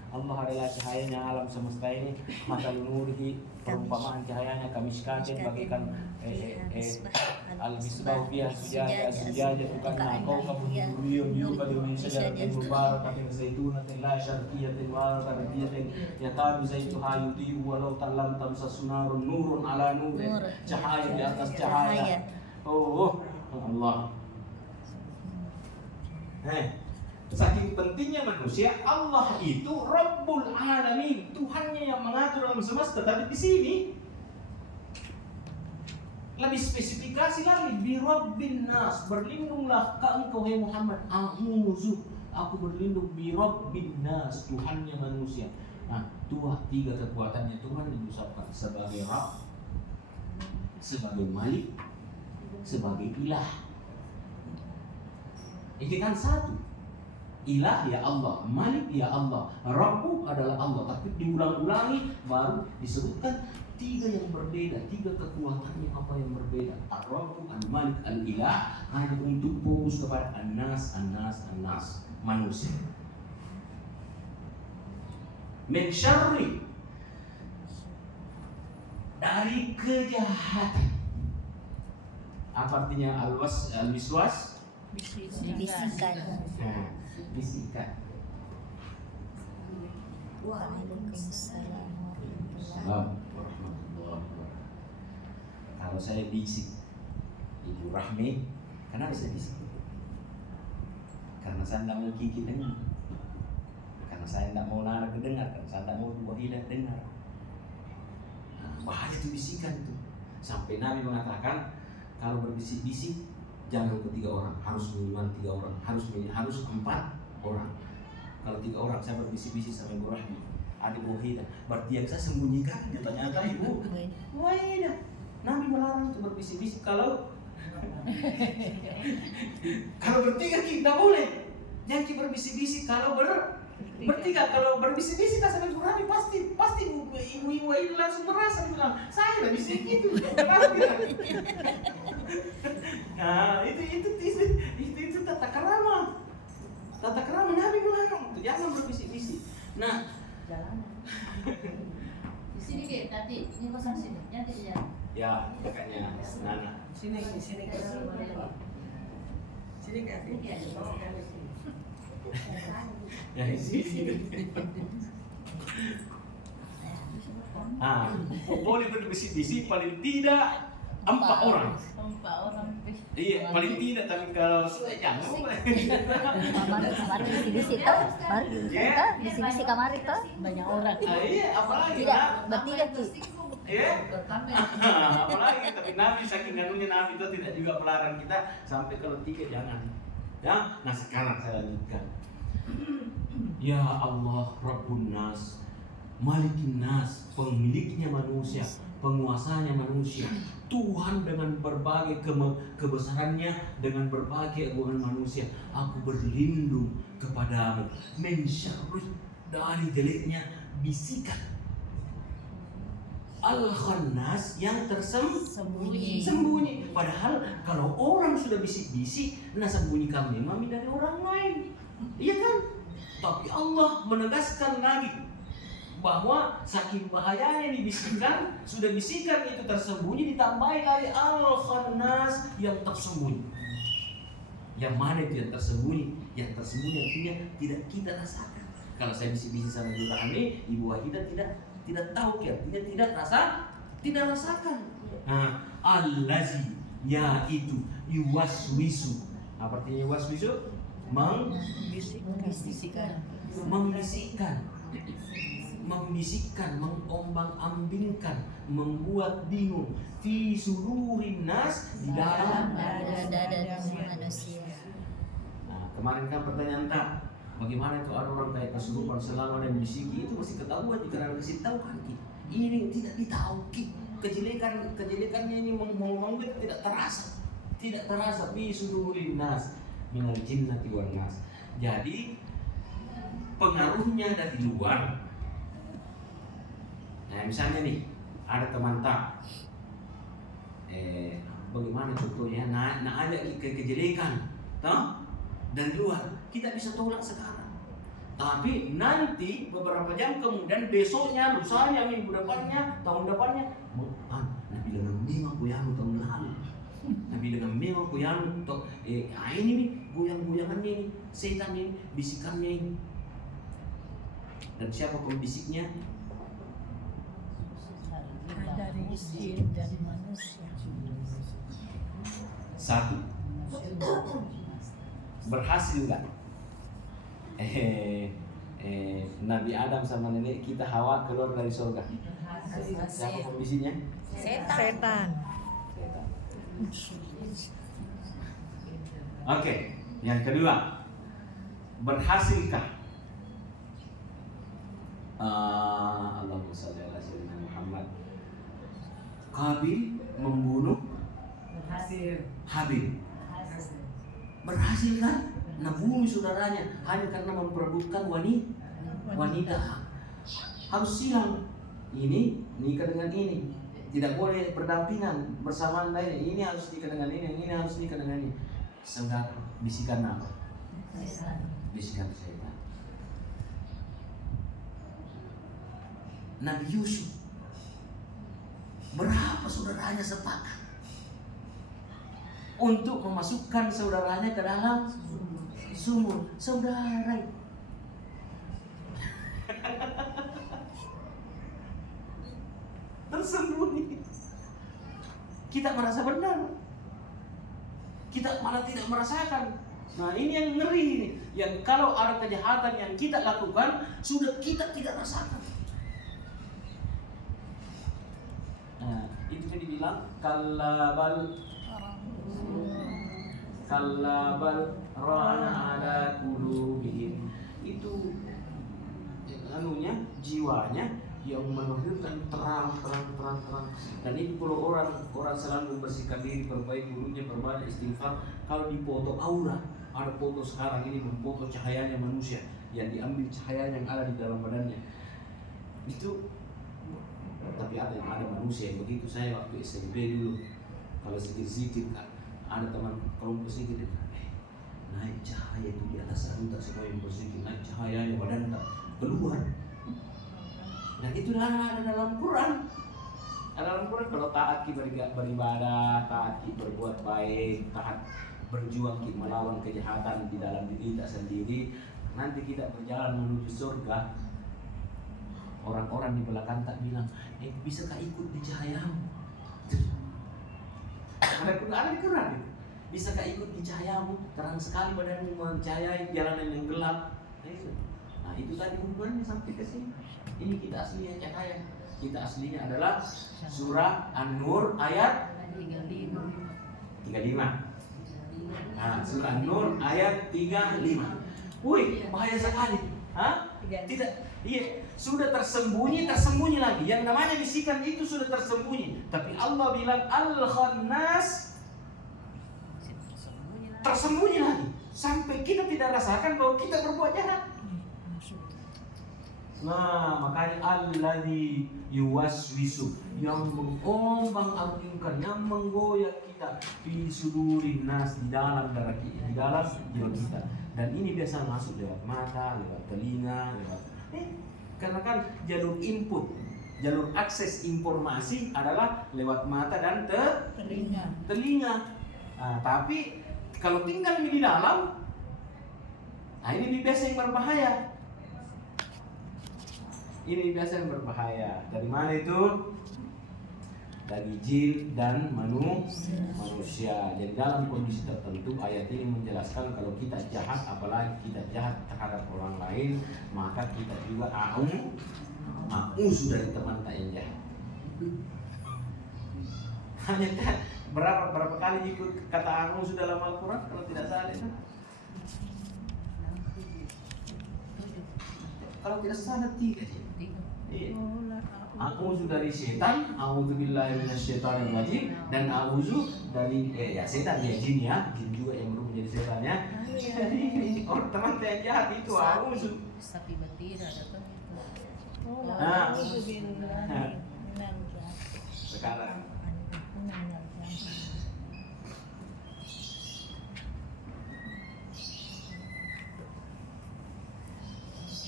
Allah adalah cahayanya alam semesta ini. Matal nurihi, perumpamaan cahayanya kamiskatin bagaikan al-misbah fiha sujaja tukana kawkabun duriyun yuqadu min syajaratin mubarakatin zaitunatin la syarqiyatin wa gharbiyyatin yakadu zaituha yudhi'u walau lam tamsas narun nurun ala nurin, cahaya di atas cahaya. Oh Allah. Saking pentingnya manusia, Allah itu Rabbul Alamin, Tuhannya yang mengatur alam semesta. Tapi di sini lebih spesifikasi lagi, bi Rabbin nas, berlindunglah ke engkau hai Muhammad. Aku berlindung bi Rabbin nas, Tuhannya manusia. Nah, tiga kekuatannya Tuhan diucapkan sebagai Rabb, sebagai Malik, sebagai Ilah. Ini kan satu. Ilah ya Allah, Malik ya Allah, Rabbu adalah Allah. Tapi diulang-ulangi baru disebutkan tiga yang berbeda, tiga kekuatannya apa yang berbeda. Ar-Rabbu, Al-Malik, Al-Ilah, hanya untuk fokus kepada An-Nas, manusia. Min syarri, dari kejahatan. Apa artinya al-wiswas? Bisikan. Bisikan. Waalaikumsalam warahmatullahi wabarakatuh. Kalau saya bisik, Ibu Rahmi, kenapa saya bisik? Karena saya tidak mau gigi dengar, karena saya tidak mau Nana kedengar, karena saya tidak mau dua ilah dengar. Bahaya itu bisikan itu. Sampai Nabi mengatakan kalau berbisik-bisik jangan ketiga orang, harus minimal 3 orang, harus 4 orang. Kalau 3 orang, saya berbisik-bisik sama Ibu Rahmi, adik Wahida, berarti yang saya sembunyikan nyata-nyata Ibu Wahida. Nabi melarang untuk berbisik-bisik kalau bertiga kita boleh. Jangan kita berbisik-bisik kalau bertiga. Kalau berbisik-bisik sama Ibu Rahmi pasti Ibu Wahida langsung merasa bilang, saya udah bisik itu. Nah, itu tata kerama. Tata kerama Nabi melarang untuk jangan berbisik-bisik. Nah, jalanan. Di sini Ki, tadi ini kosan sini, nanti ya. Ya, makanya Nana. Sini ke sini kasih. Ya di sini. Boleh berbisik-bisik paling tidak 4 orang. 4 orang. Iya, paling tidak, tapi kalau jangan boleh. Kamar bisi-bisi tuh, bisi-bisi kamar itu banyak orang. Iya, apalagi Tidak, bertiga Ki. Iya. Apalagi, tapi Nabi saking ganunya Nabi itu tidak juga melarang kita sampai kalau 3 jangan. Ya, nah sekarang saya lanjutkan. Ya Allah, Rabbun Nas, Malikin Nas, pemiliknya manusia, penguasanya manusia, Tuhan dengan berbagai kebesarannya, dengan berbagai agungan manusia. Aku berlindung kepadamu, min syarri, dari jeleknya bisikan, al-khannas, yang sembunyi. Padahal kalau orang sudah bisik-bisik, nah sembunyi kami mami dari orang lain, iya kan? Tapi Allah menegaskan lagi bahwa saking bahayanya dibisikkan, sudah bisikan itu tersembunyi, ditambahin lagi al-khannas, yang tersembunyi. Yang mana itu yang tersembunyi? Yang tersembunyi artinya tidak kita rasakan. Kalau saya bisik-bisik sama Ibu Rahmi, Ibu Wahida tidak tahu, artinya tidak rasakan. Nah, allazi, yaitu yuwaswisu. Apa artinya yuwaswisu? Membisikkan, mengombang-ambingkan, membuat bingung, fi sudurin nas, di dalam dada manusia. Nah, kemarin kan pertanyaan tak, bagaimana itu ada orang kayak kesurupan selama dan bisiki, itu masih ketahuan jika ada kasih tahu kan Ki. Ini tidak ditahu Ki. Kejelekannya ini ngomong itu tidak terasa fi sudurin nas minal jinnati wan nas. Jadi pengaruhnya dari luar. Nah, misalnya nih ada teman tak, bagaimana contohnya? Nah ada kejelekan, toh dari luar kita bisa tolak sekarang. Tapi nanti beberapa jam kemudian, besoknya, lusanya, minggu depannya, tahun depannya, Nabi dengan memang goyang tahun lalu. Nabi dengan memang goyang ini nih, goyang-goyangannya ini, setan ini, bisikannya ini. Dan siapa pembisiknya? Dari jin dan manusia. Satu, berhasil nggak? Nabi Adam sama nenek kita Hawa keluar dari surga. Siapa pembisinya? Setan. Oke, yang kedua, berhasilkah Allahumma shalli ala sayyidina Muhammad, Qabil membunuh Habil? Berhasil kan? Membunuh saudaranya hanya karena memperebutkan wanita. Harus silang. Ini nikah dengan ini, tidak boleh berdampingan bersamaan lainnya. Ini harus nikah dengan ini harus nikah dengan ini. Saudara, bisikan apa? Bisikan setan. Nabi Yusuf, berapa saudaranya sepakat untuk memasukkan saudaranya ke dalam sumur? Saudara, tersembunyi. Kita merasa benar, kita malah tidak merasakan. Nah, ini yang ngeri ini. Yang kalau ada kejahatan yang kita lakukan, sudah kita tidak rasakan. Nah, itu yang dibilang kallabal rana ala qulubihim. Itu anunya, jiwanya yang melahirkan terang. Dan itu kalau orang selalu membersihkan diri, perbaiki mulutnya, perbanyak istighfar. Kalau dipoto aura, ada foto sekarang ini memfoto cahayanya manusia, yang diambil cahaya yang ada di dalam badannya. Itu tapi ada manusia yang begitu. Saya waktu SMP dulu, kalau sedikit ada teman kelompok sedikit, naik cahaya itu di atas rambut semua yang bersikir, naik cahayanya badan tak keluar. Dan itu ada dalam Quran. Ada dalam Quran, kalau taat kita beribadah, taat kita berbuat baik, taat berjuang kita melawan kejahatan di dalam diri kita sendiri, nanti kita berjalan menuju surga. Orang-orang di belakang tak bilang, bisakah ikut di cahayamu? Ada di Quran itu. Bisakah ikut di cahayamu? Terang sekali badanmu mencahayai jalanan yang gelap. Nah, itu tadi hubungannya sampai ke sini. Ini kita aslinya cahaya. Kita aslinya adalah surah An-Nur ayat 35. Nah, surah An-Nur ayat 35. Wih, bahaya sekali. Hah? Tidak. Iya, sudah tersembunyi lagi. Yang namanya bisikan itu sudah tersembunyi. Tapi Allah bilang Al-Khannas, tersembunyi lagi. Sampai kita tidak rasakan bahwa kita berbuat jahat. Nah, makanya alladzi yuwaswisu, yang mengombang-ambingkan, yang menggoyak kita fi sudurin nas, di dalam darah kita, di dalam jiwa kita. Dan ini biasa masuk lewat mata, lewat telinga, karena kan jalur input, jalur akses informasi adalah lewat mata dan telinga. Nah, tapi kalau tinggal di dalam, nah ini biasa yang berbahaya. Ini biasa yang berbahaya. Dari mana itu? Dari jin dan manusia. Jadi dalam kondisi tertentu, ayat ini menjelaskan kalau kita jahat, apalagi kita jahat terhadap orang lain, maka kita juga sudah dari teman tak yang jahat. Hanya berapa kali ikut kata sudah dalam Al-Quran kalau tidak salah itu? Kalau tidak salah 3. Iya. A'udzu dari setan, a'udzubillahi minasyaitonir rajim, dan a'udzu dari setan ya, jin juga yang berubah menjadi setan ya. Jadi orang teman yang jahat itu a'udzu. Sapi betina datang itu. Sekarang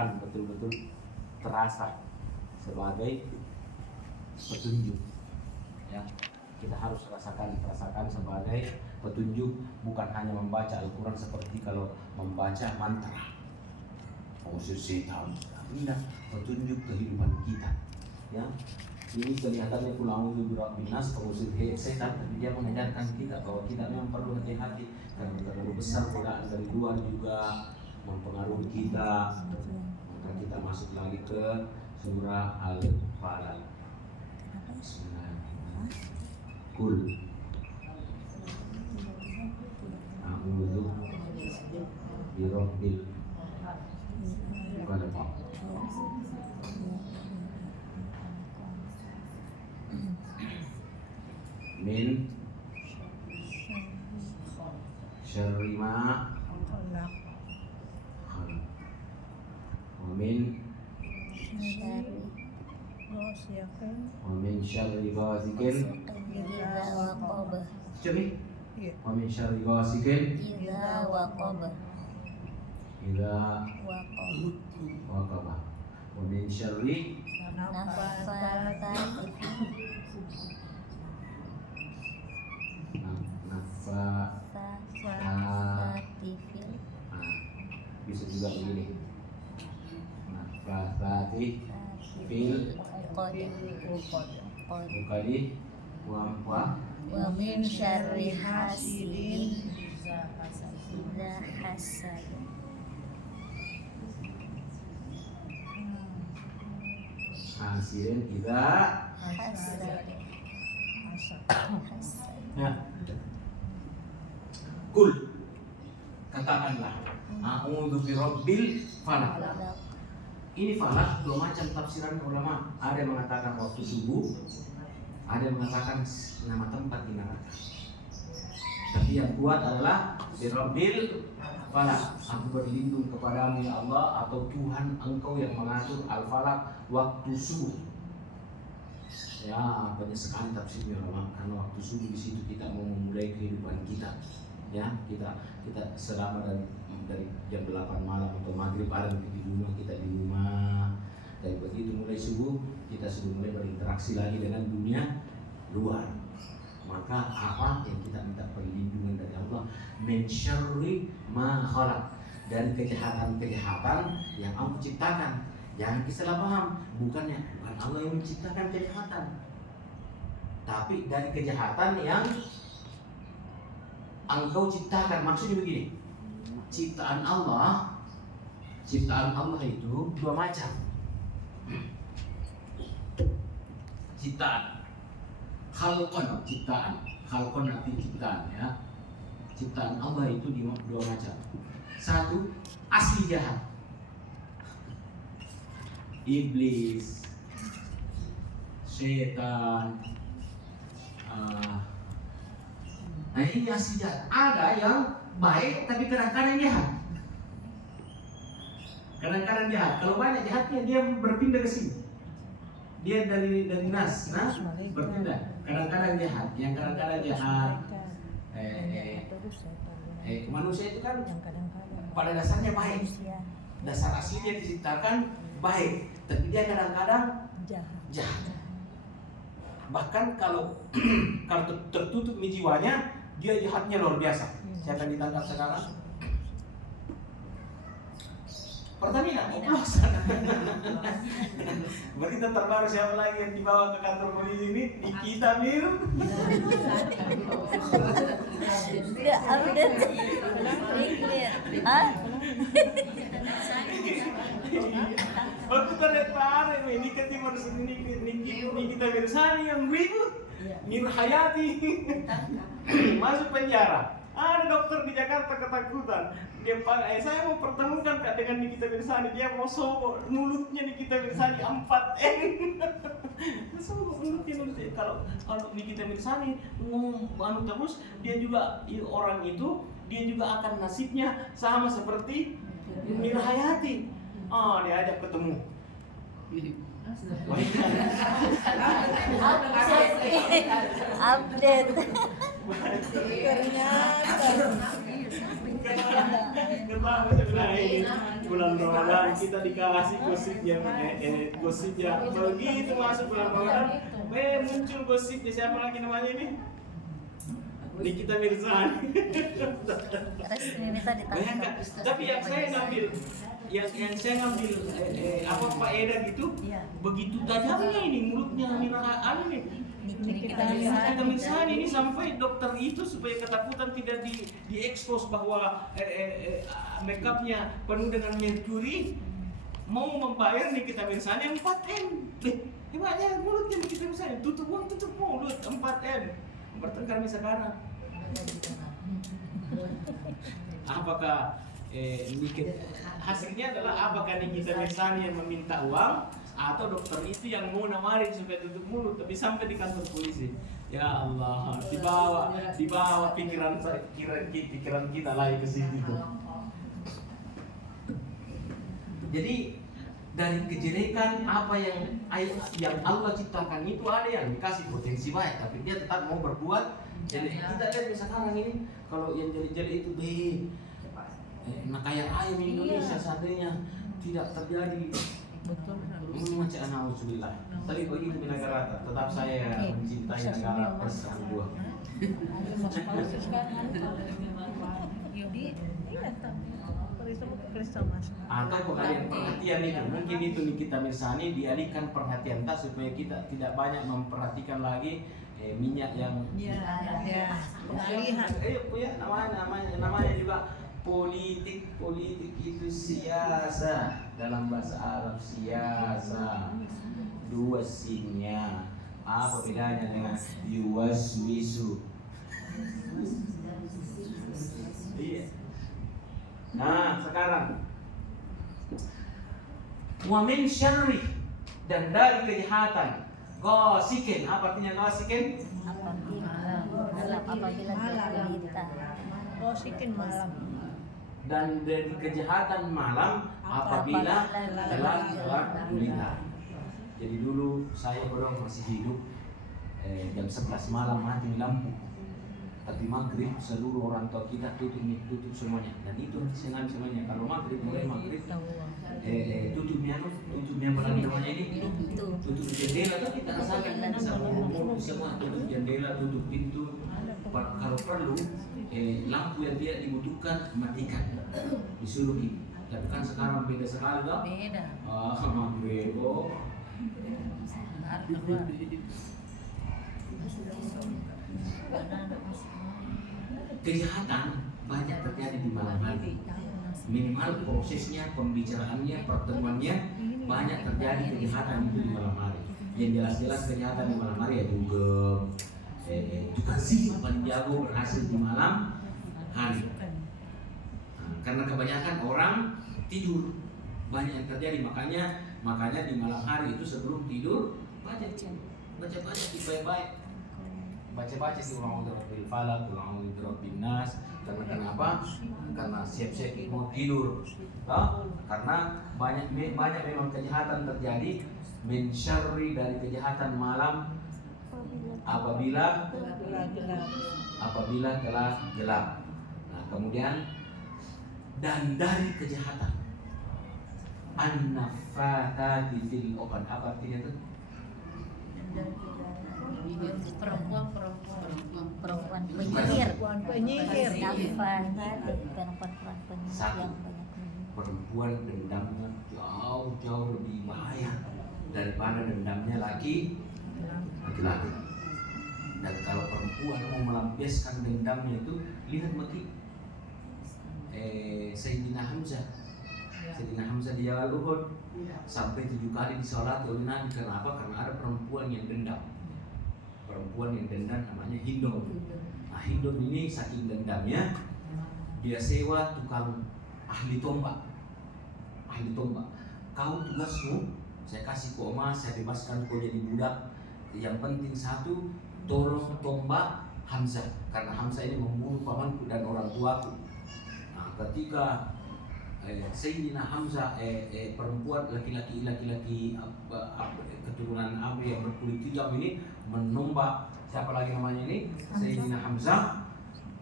Quran betul-betul terasa sebagai petunjuk. Ya, kita harus rasakan sebagai petunjuk, bukan hanya membaca Al-Quran seperti kalau membaca mantra. Usir setan, tidak, petunjuk kehidupan kita. Ya, ini kelihatannya pulang untuk binas pengusir setan, tapi dia mengajarkan kita bahwa kita memang perlu hati-hati karena terlalu besar godaan dari luar juga mempengaruhi kita. Maka kita masuk lagi ke surah Al-Falaq. Bismillahirrahmanirrahim. Kul a'udzu birabbil falaq min syarri ma khalaq wa min syarri ghasikin Coba wa min syarri ghasikin idza waqaba wa min syarri bisa juga begini nafasati fil uqadi wa min syarri hasidin idza hasad. Hasidin idza Hasad. Nah, kul katakanlah a'udzu birabbil falaq. Ini falak dua macam tafsiran ulama. Ada yang mengatakan waktu subuh, ada yang mengatakan nama tempat di neraka. Tapi yang kuat adalah birabbil falaq. Aku berlindung kepadamu ya Allah, atau Tuhan engkau yang mengatur al-falaq, waktu subuh. Ya, banyak sekali tafsirnya ulama, karena waktu subuh di situ kita mau memulai kehidupan kita. Ya, kita selama dari jam 8 malam atau maghrib ada di rumah, kita di rumah, dan begitu mulai subuh kita sudah mulai berinteraksi lagi dengan dunia luar. Maka apa yang kita minta perlindungan dari Allah, min syarri ma khalaq, dari kejahatan-kejahatan yang Allah ciptakan. Jangan salah paham, bukan Allah yang menciptakan kejahatan, tapi dari kejahatan yang engkau ciptakan. Maksudnya begini, ciptaan Allah itu dua macam. Ciptaan khalqon arti ciptaan, ya. Ciptaan Allah itu dua macam. Satu, asli jahat, iblis, setan. Nah, ini asli jahat. Ada yang baik tapi kadang-kadang jahat. Kadang-kadang jahat. Kalau banyak jahatnya dia berpindah ke sini. Dia dari nas berpindah. Kadang-kadang jahat. Yang kadang-kadang jahat. Manusia itu kan pada dasarnya baik. Dasar aslinya diciptakan baik, tapi dia kadang-kadang jahat. Bahkan kalau tertutup jiwanya, dia jahatnya luar biasa. Siapa yang ditangkap sekarang? Pertamina, oplosan. Berita terbaru siapa lagi yang dibawa ke kantor polisi ini? Nikita Miru. Tidak update. Waktu terlihat parah ini Nikita Mirsani yang ribut, Mir Hayati masuk penjara. Ada dokter di Jakarta ketakutan. Dia panggil, saya mau pertemukan Kak dengan Nikita Mirsani. Dia mau sobok mulutnya Nikita Mirsani 4M. Sobok mulutnya. Kalau Nikita Mirsani ngomong terus, dia juga orang itu, dia juga akan nasibnya sama seperti Mir Hayati. Diajak ketemu. Update. Ternyata Ketawa sebelah ini. Bulan Ramadan kita dikasih gosipnya begitu masuk bulan Ramadan. Muncul gosipnya, siapa lagi namanya ini? Nikita Mirzani. Bayangkan, tapi yang saya ngambil apa faedah gitu, begitu tajamnya ini mulutnya ini. Nikita Mirzani ini sampai dokter itu supaya ketakutan tidak diekspos bahwa makeupnya penuh dengan merkuri, mau membayar Nikita Mirzani 4M. Hebatnya mulutnya Nikita Mirzani, tutup mulut 4M. Bertengkar sekarang. Apakah hasilnya adalah apakah Nikita Mirzani yang meminta uang atau dokter itu yang mau nawarin supaya tutup mulut, tapi sampai di kantor polisi. Ya Allah, dibawa pikiran kita lagi ke situ. Jadi dari kejelekan apa yang Allah ciptakan itu ada yang dikasih potensi baik, tapi dia tetap mau berbuat. Jadi kita lihat sekarang ini kalau yang jeli-jeli itu nah kayak ayam Indonesia seandainya tidak terjadi. Betul. Macam nauzubillah. Tapi begitu negara tetap saya mencintai negara plus dua. Atau kalian perhatian itu, mungkin itu Nikita Mirzani dialihkan perhatian kita supaya kita tidak banyak memperhatikan lagi minyak yang pengalihan. Namanya juga politik itu siasa, dalam bahasa Arab siasa. Dua sinnya. Apa bedanya dengan yuwaswisu? Iya. Nah, sekarang wa min syarri, dan dari kejahatan ghasikin. Apa artinya ghasikin? Apabila gulita. Ghasikin malam. Dan dari kejahatan malam apabila gelap gulita. Jadi dulu saya masih hidup jam 11 malam mati lampu. Tapi maghrib seluruh orang tua kita tutup semuanya, dan itu senang semuanya. Kalau mulai maghrib tutupnya namanya ini tutup jendela, tuh kita rasakan semua, tutup jendela, tutup pintu. Kalau perlu lampu yang tidak dibutuhkan matikan, disuruh ini. Tapi kan sekarang beda sekali loh. Beda. Maghrib kejahatan banyak terjadi di malam hari. Minimal prosesnya, pembicaraannya, pertemuannya banyak terjadi kejahatan itu di malam hari. Yang jelas-jelas kejahatan di malam hari ya dugem, tukang sihir paling jago berhasil di malam hari. Karena kebanyakan orang tidur, banyak yang terjadi. Makanya di malam hari itu sebelum tidur baca baik-baik. Baca di A'udzu falaq, A'udzu birabbin nas. Karena kenapa? Karena siap-siap mau tidur. Karena banyak memang kejahatan terjadi. Min syarri, dari kejahatan malam apabila telah gelap. Nah, kemudian dan dari kejahatan an-naffathati fil 'uqad. Apa artinya itu? Perempuan penyihir. Satu, perempuan dendamnya jauh lebih bahaya daripada dendamnya laki-laki. Dan kalau perempuan mau melampiaskan dendamnya itu, lihat mati Sayyidina Hamzah di Jabal Uhud sampai 7 kali disolati oleh Nabi. Kenapa? Karena ada perempuan yang dendam namanya Hindom. Nah, Hindom ini saking dendamnya dia sewa tukang ahli tombak. Kau tugasmu, saya kasih kau emas, saya bebaskan kau jadi budak. Yang penting satu, tolong tombak Hamzah, karena Hamzah ini membunuh pamanku dan orang tuaku. Nah, ketika Sayyidina Hamzah perempuan laki-laki keturunan Abu yang berkulit hitam ini menombak siapa lagi namanya ini Sayyidina Hamzah.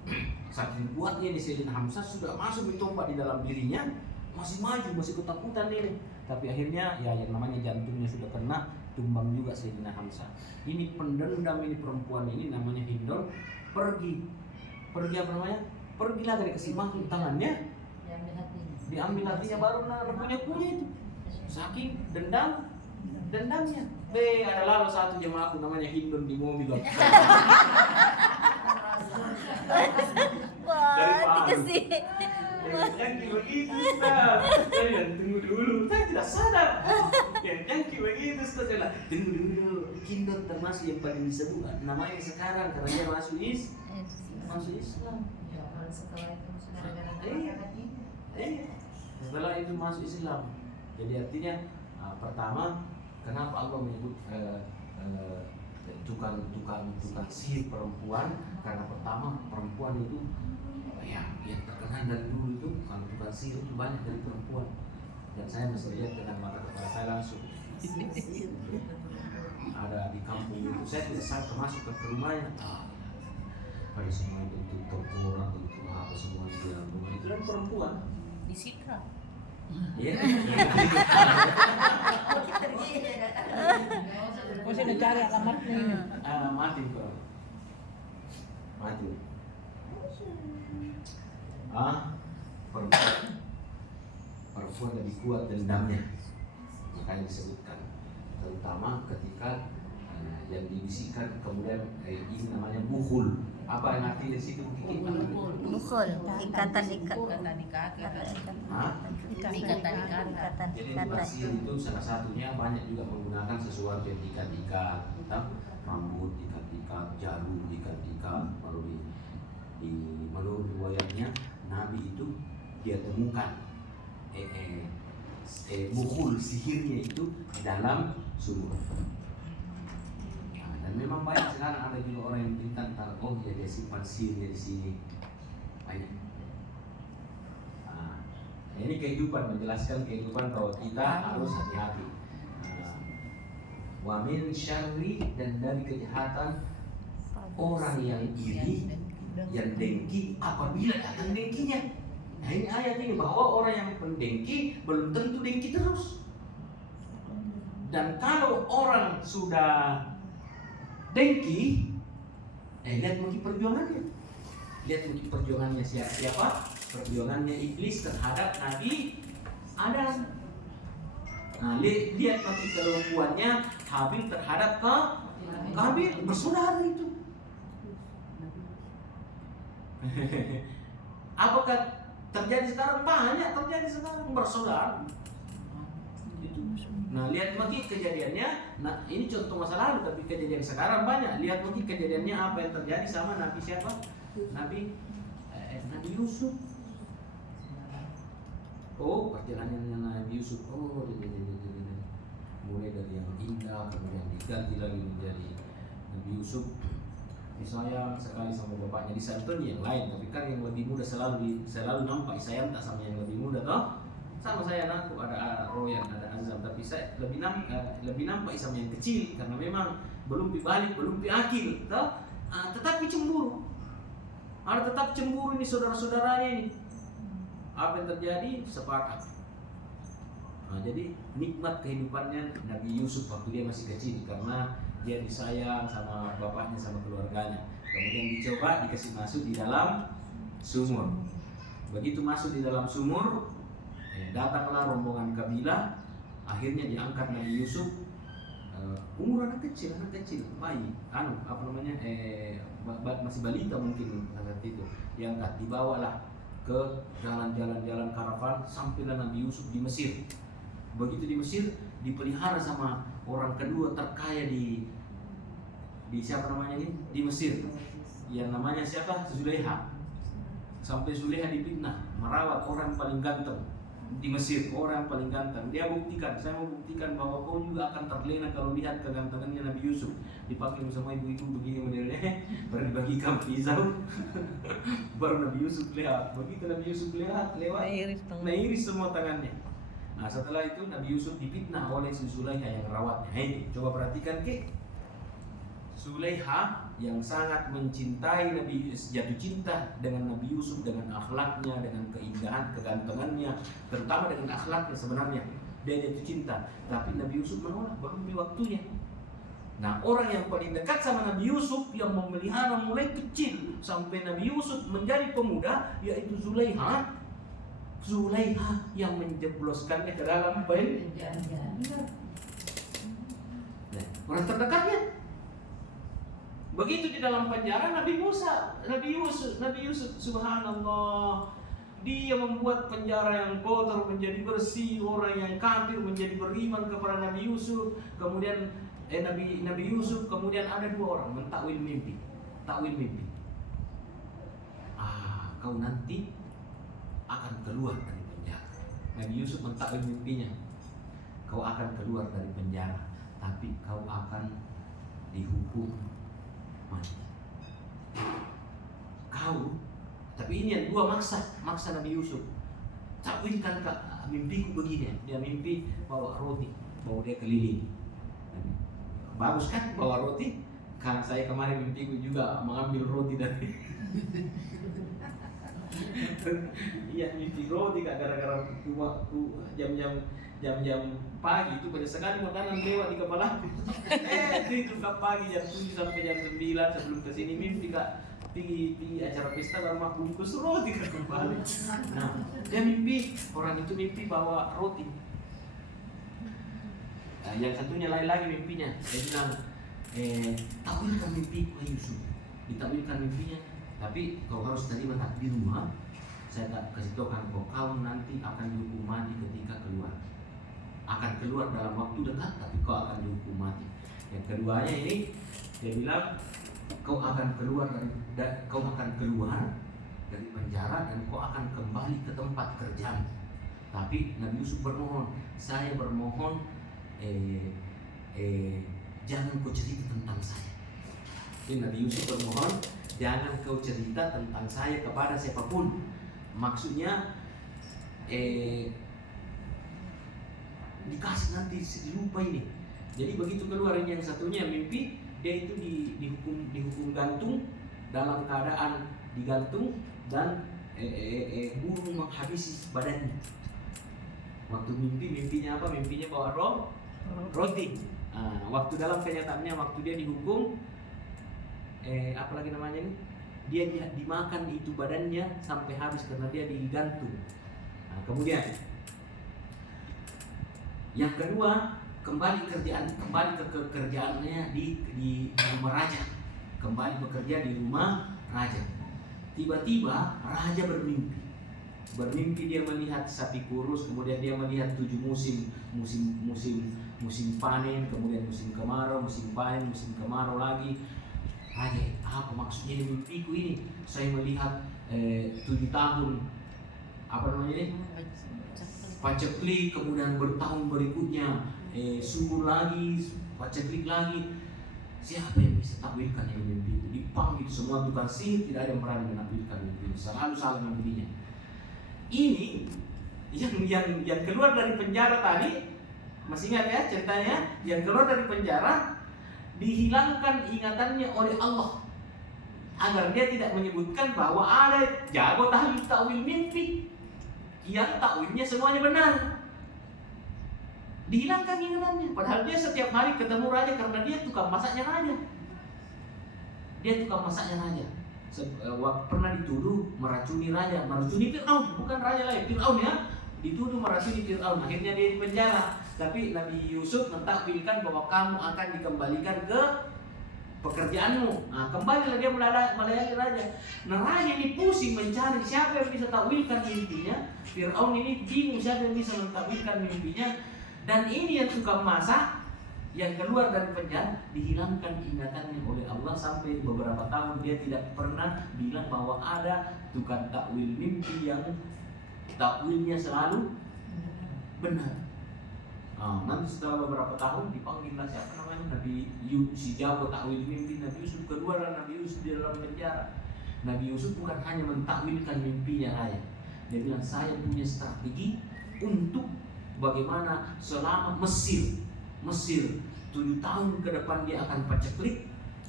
Saking kuatnya ini Sayyidina Hamzah sudah masuk tombak di dalam dirinya, masih maju, masih ketakutan ini. Tapi akhirnya ya yang namanya jantungnya sudah kena, tumbang juga Sayyidina Hamzah. Ini pendendam ini perempuan ini namanya Hindun, pergi apa namanya? Pergilah dari kesimbangan tangannya, Diambil hatinya. diambil hatinya baru punya itu. Saking dendamnya. Ada lalu satu jemaahku namanya Hindun di mobil. Wah, dikasih. Yang begitu, Ustaz. Saya tunggu dulu. Saya tidak sadar. Yang begitu, Ustaz. Saya tunggu dulu. Hindun termasuk yang paling disebut namanya sekarang karena dia masuk Islam. Ya, kalau setelah itu saudara-saudara Iya. hatinya. Setelah itu masuk Islam. Jadi artinya pertama, kenapa Allah menyebut tukang sihir perempuan? Karena pertama perempuan itu ya yang terkenal dari dulu itu kalau tukang sihir itu banyak dari perempuan. Dan saya masih lihat dengan mata kepala saya langsung. Ada di kampung itu, saya tidak sampai masuk ke rumahnya. Pada semua bentuk tengkorak, bentuk apa semua di dalam rumah itu dan perempuan. Disikra. Iya. Mesti dicari alamatnya. Mati kok. Mati. Perempuan lebih kuat dendamnya. Makanya disebutkan. Terutama ketika yang dibisikkan kemudian ini namanya bukhul. Apa yang artinya di situ Kiki? Bukhul, ikatan. Ikatan di kaki. Hah? Ikatan. Jadi pasir itu salah satunya banyak juga menggunakan sesuatu yang diikat-ikat, rambut diikat-ikat, jarum diikat-ikat. Lalu menurut riwayatnya Nabi itu dia temukan bukhul sihirnya itu di dalam sumur. Dan memang banyak sekarang ada juga orang yang cerita tentang dia simpan sihirnya di sini banyak. Ini kehidupan, menjelaskan kehidupan bahwa kita harus hati-hati. Wa min syarri, dan dari kejahatan orang yang iri, yang dengki apabila datang dengkinya. Nah ini ayat ini bahwa orang yang pendengki belum tentu dengki terus. Dan kalau orang sudah dengki, lihat mungkin perjuangannya. Lihat mungkin perjuangannya siapa? Perjuangannya iblis terhadap Nabi Adam. Nah, lihat nanti kelumpuannya Habil terhadap Kabil, bersaudara itu. Apakah terjadi sekarang? Banyak terjadi sekarang bersaudara. Itu. Nah, lihat lagi kejadiannya. Nah, ini contoh masa lalu, tapi kejadian sekarang banyak. Lihat lagi kejadiannya apa yang terjadi sama Nabi siapa? Nabi Yusuf. Oh, perjalanannya Nabi Yusuf. Oh, mulai dari yang indah, kemudian diganti lagi menjadi Nabi Yusuf disayang sekali sama bapaknya, disantuni yang lain, tapi kan yang lebih muda selalu nampak sayang tak sama yang lebih muda toh. Sama saya aku ada Royan, ada Azam, tapi saya lebih nampak sama yang kecil karena memang belum dibalik, belum diakil toh. Tetapi cemburu. Ada tetap cemburu ini saudara-saudaranya ini. Apa yang terjadi? Sepakat. Jadi nikmat kehidupannya Nabi Yusuf waktu dia masih kecil karena dia disayang sama bapaknya, sama keluarganya. Kemudian dicoba dikasih masuk di dalam sumur. Begitu masuk di dalam sumur, datanglah rombongan kabilah. Akhirnya diangkat Nabi Yusuf. Umur anak kecil, bayi, masih balita mungkin saat itu. Diangkat, dibawalah ke jalan-jalan karavan sampailah Nabi Yusuf di Mesir. Begitu di Mesir dipelihara sama orang kedua terkaya di siapa namanya ini di Mesir, yang namanya siapa? Zulaiha. Sampai Zulaiha dipitnah merawat orang paling ganteng di Mesir, orang paling ganteng. Dia buktikan, saya mau buktikan bahwa kau juga akan terlena kalau lihat kegantengannya Nabi Yusuf. Dipakai sama ibu-ibu begini modelnya, baru dibagikan pisau. Baru Nabi Yusuf lihat, begitu Nabi Yusuf lihat lewat, nairis semua tangannya. Nah setelah itu Nabi Yusuf dipitnah oleh si Zulaiha yang rawatnya. Coba perhatikan Zulaiha yang sangat mencintai Nabi, jatuh cinta dengan Nabi Yusuf, dengan akhlaknya, dengan keindahan, kegantengannya, terutama dengan akhlaknya sebenarnya. Dia jatuh cinta, tapi Nabi Yusuf menolak, belum di waktunya. Nah, orang yang paling dekat sama Nabi Yusuf, yang memelihara mulai kecil sampai Nabi Yusuf menjadi pemuda, yaitu Zulaiha. Zulaiha yang menjebloskannya ke dalam penjara. Nah, orang terdekatnya. Begitu di dalam penjara Nabi Yusuf, subhanallah, dia membuat penjara yang kotor menjadi bersih, orang yang kafir menjadi beriman kepada Nabi Yusuf. Kemudian Nabi Yusuf, kemudian ada dua orang mentakwil mimpi. Kau nanti akan keluar dari penjara. Nabi Yusuf mentakwil mimpinya. Kau akan keluar dari penjara, tapi kau akan dihukum mati. Tapi ini yang dua maksa Nabi Yusuf. Takwilkan mimpiku begini. Dia mimpi bawa roti, bawa dia keliling. Bagus kan bawa roti? Karena saya kemarin mimpiku juga mengambil roti dari iya, mimpi roti gara-gara waktu jam-jam pagi itu banyak sekali makanan lewat di kepala. Itu pagi jam 7 sampai jam 9 sebelum kesini mimpi pergi acara pesta baru mak bungkus roti ke kepala. Nah, dia mimpi, orang itu mimpi bawa roti. Nah, yang satunya lain lagi mimpinya. Dia bilang, takwilkan mimpiku Yusuf. Ditakwilkan mimpinya. Tapi kau harus terima takdir rumah. Saya tak kasih tahu kan kau nanti akan dihukum mati ketika keluar. Akan keluar dalam waktu dekat, tapi kau akan dihukum mati. Yang keduanya ini dia bilang kau akan keluar dari penjara dan kau akan kembali ke tempat kerja. Tapi Nabi Yusuf bermohon, saya bermohon jangan kau cerita tentang saya. Jadi Nabi Yusuf bermohon, jangan kau cerita tentang saya kepada siapapun. Maksudnya dikasih nanti lupa ini. Jadi begitu keluar yang satunya mimpi, dia itu dihukum gantung, dalam keadaan digantung dan burung menghabisi badannya. Waktu mimpinya apa? Mimpinya bawa roti. Waktu dalam kenyataannya waktu dia dihukum, apa lagi namanya ini? Dia dimakan itu badannya sampai habis karena dia digantung. Kemudian yang kedua, kembali ke kerjaannya di rumah raja. Kembali bekerja di rumah raja. Tiba-tiba raja bermimpi dia melihat sapi kurus, kemudian dia melihat 7 musim panen, kemudian musim kemarau, musim panen, musim kemarau lagi. Raja, apa maksudnya di mimpiku ini? Saya melihat 7 tahun apa namanya ini? Paceklik, kemudian bertahun berikutnya subur lagi, paceklik lagi. Siapa yang bisa takwilkan yang mimpi itu? Dipanggil semua tukang sihir, tidak ada yang berani menakwilkan mimpi itu. Selalu salah mimpinya. Ini yang keluar dari penjara tadi, masih ingat ya ceritanya? Yang keluar dari penjara dihilangkan ingatannya oleh Allah agar dia tidak menyebutkan bahwa ada jago takwil mimpi yang takwilnya semuanya benar. Dihilangkan ingatannya, padahal dia setiap hari ketemu raja karena dia tukang masaknya raja. Pernah dituduh meracuni raja, meracuni Fir'aun, bukan raja lain, Fir'aun ya. Dituduh meracuni Fir'aun, akhirnya dia di penjara. Tapi Nabi Yusuf mentakwilkan bahwa kamu akan dikembalikan ke pekerjaanmu. Kembalilah dia melayani raja. Nah, raja ini pusing mencari siapa yang bisa takwilkan mimpinya. Fir'aun ini bingung siapa yang bisa mentakwilkan mimpinya. Dan ini yang tukang masak yang keluar dari penjara dihilangkan ingatannya oleh Allah sampai beberapa tahun dia tidak pernah bilang bahwa ada tukang takwil mimpi yang takwilnya selalu benar. Nanti setelah beberapa tahun dipanggillah siapa namanya Nabi Yusuf, si jago takwil mimpi Nabi Yusuf, keluar Nabi Yusuf di dalam penjara. Nabi Yusuf bukan hanya mentakwilkan mimpinya raja, dia bilang saya punya strategi untuk bagaimana selama Mesir 7 tahun ke depan dia akan paceklik,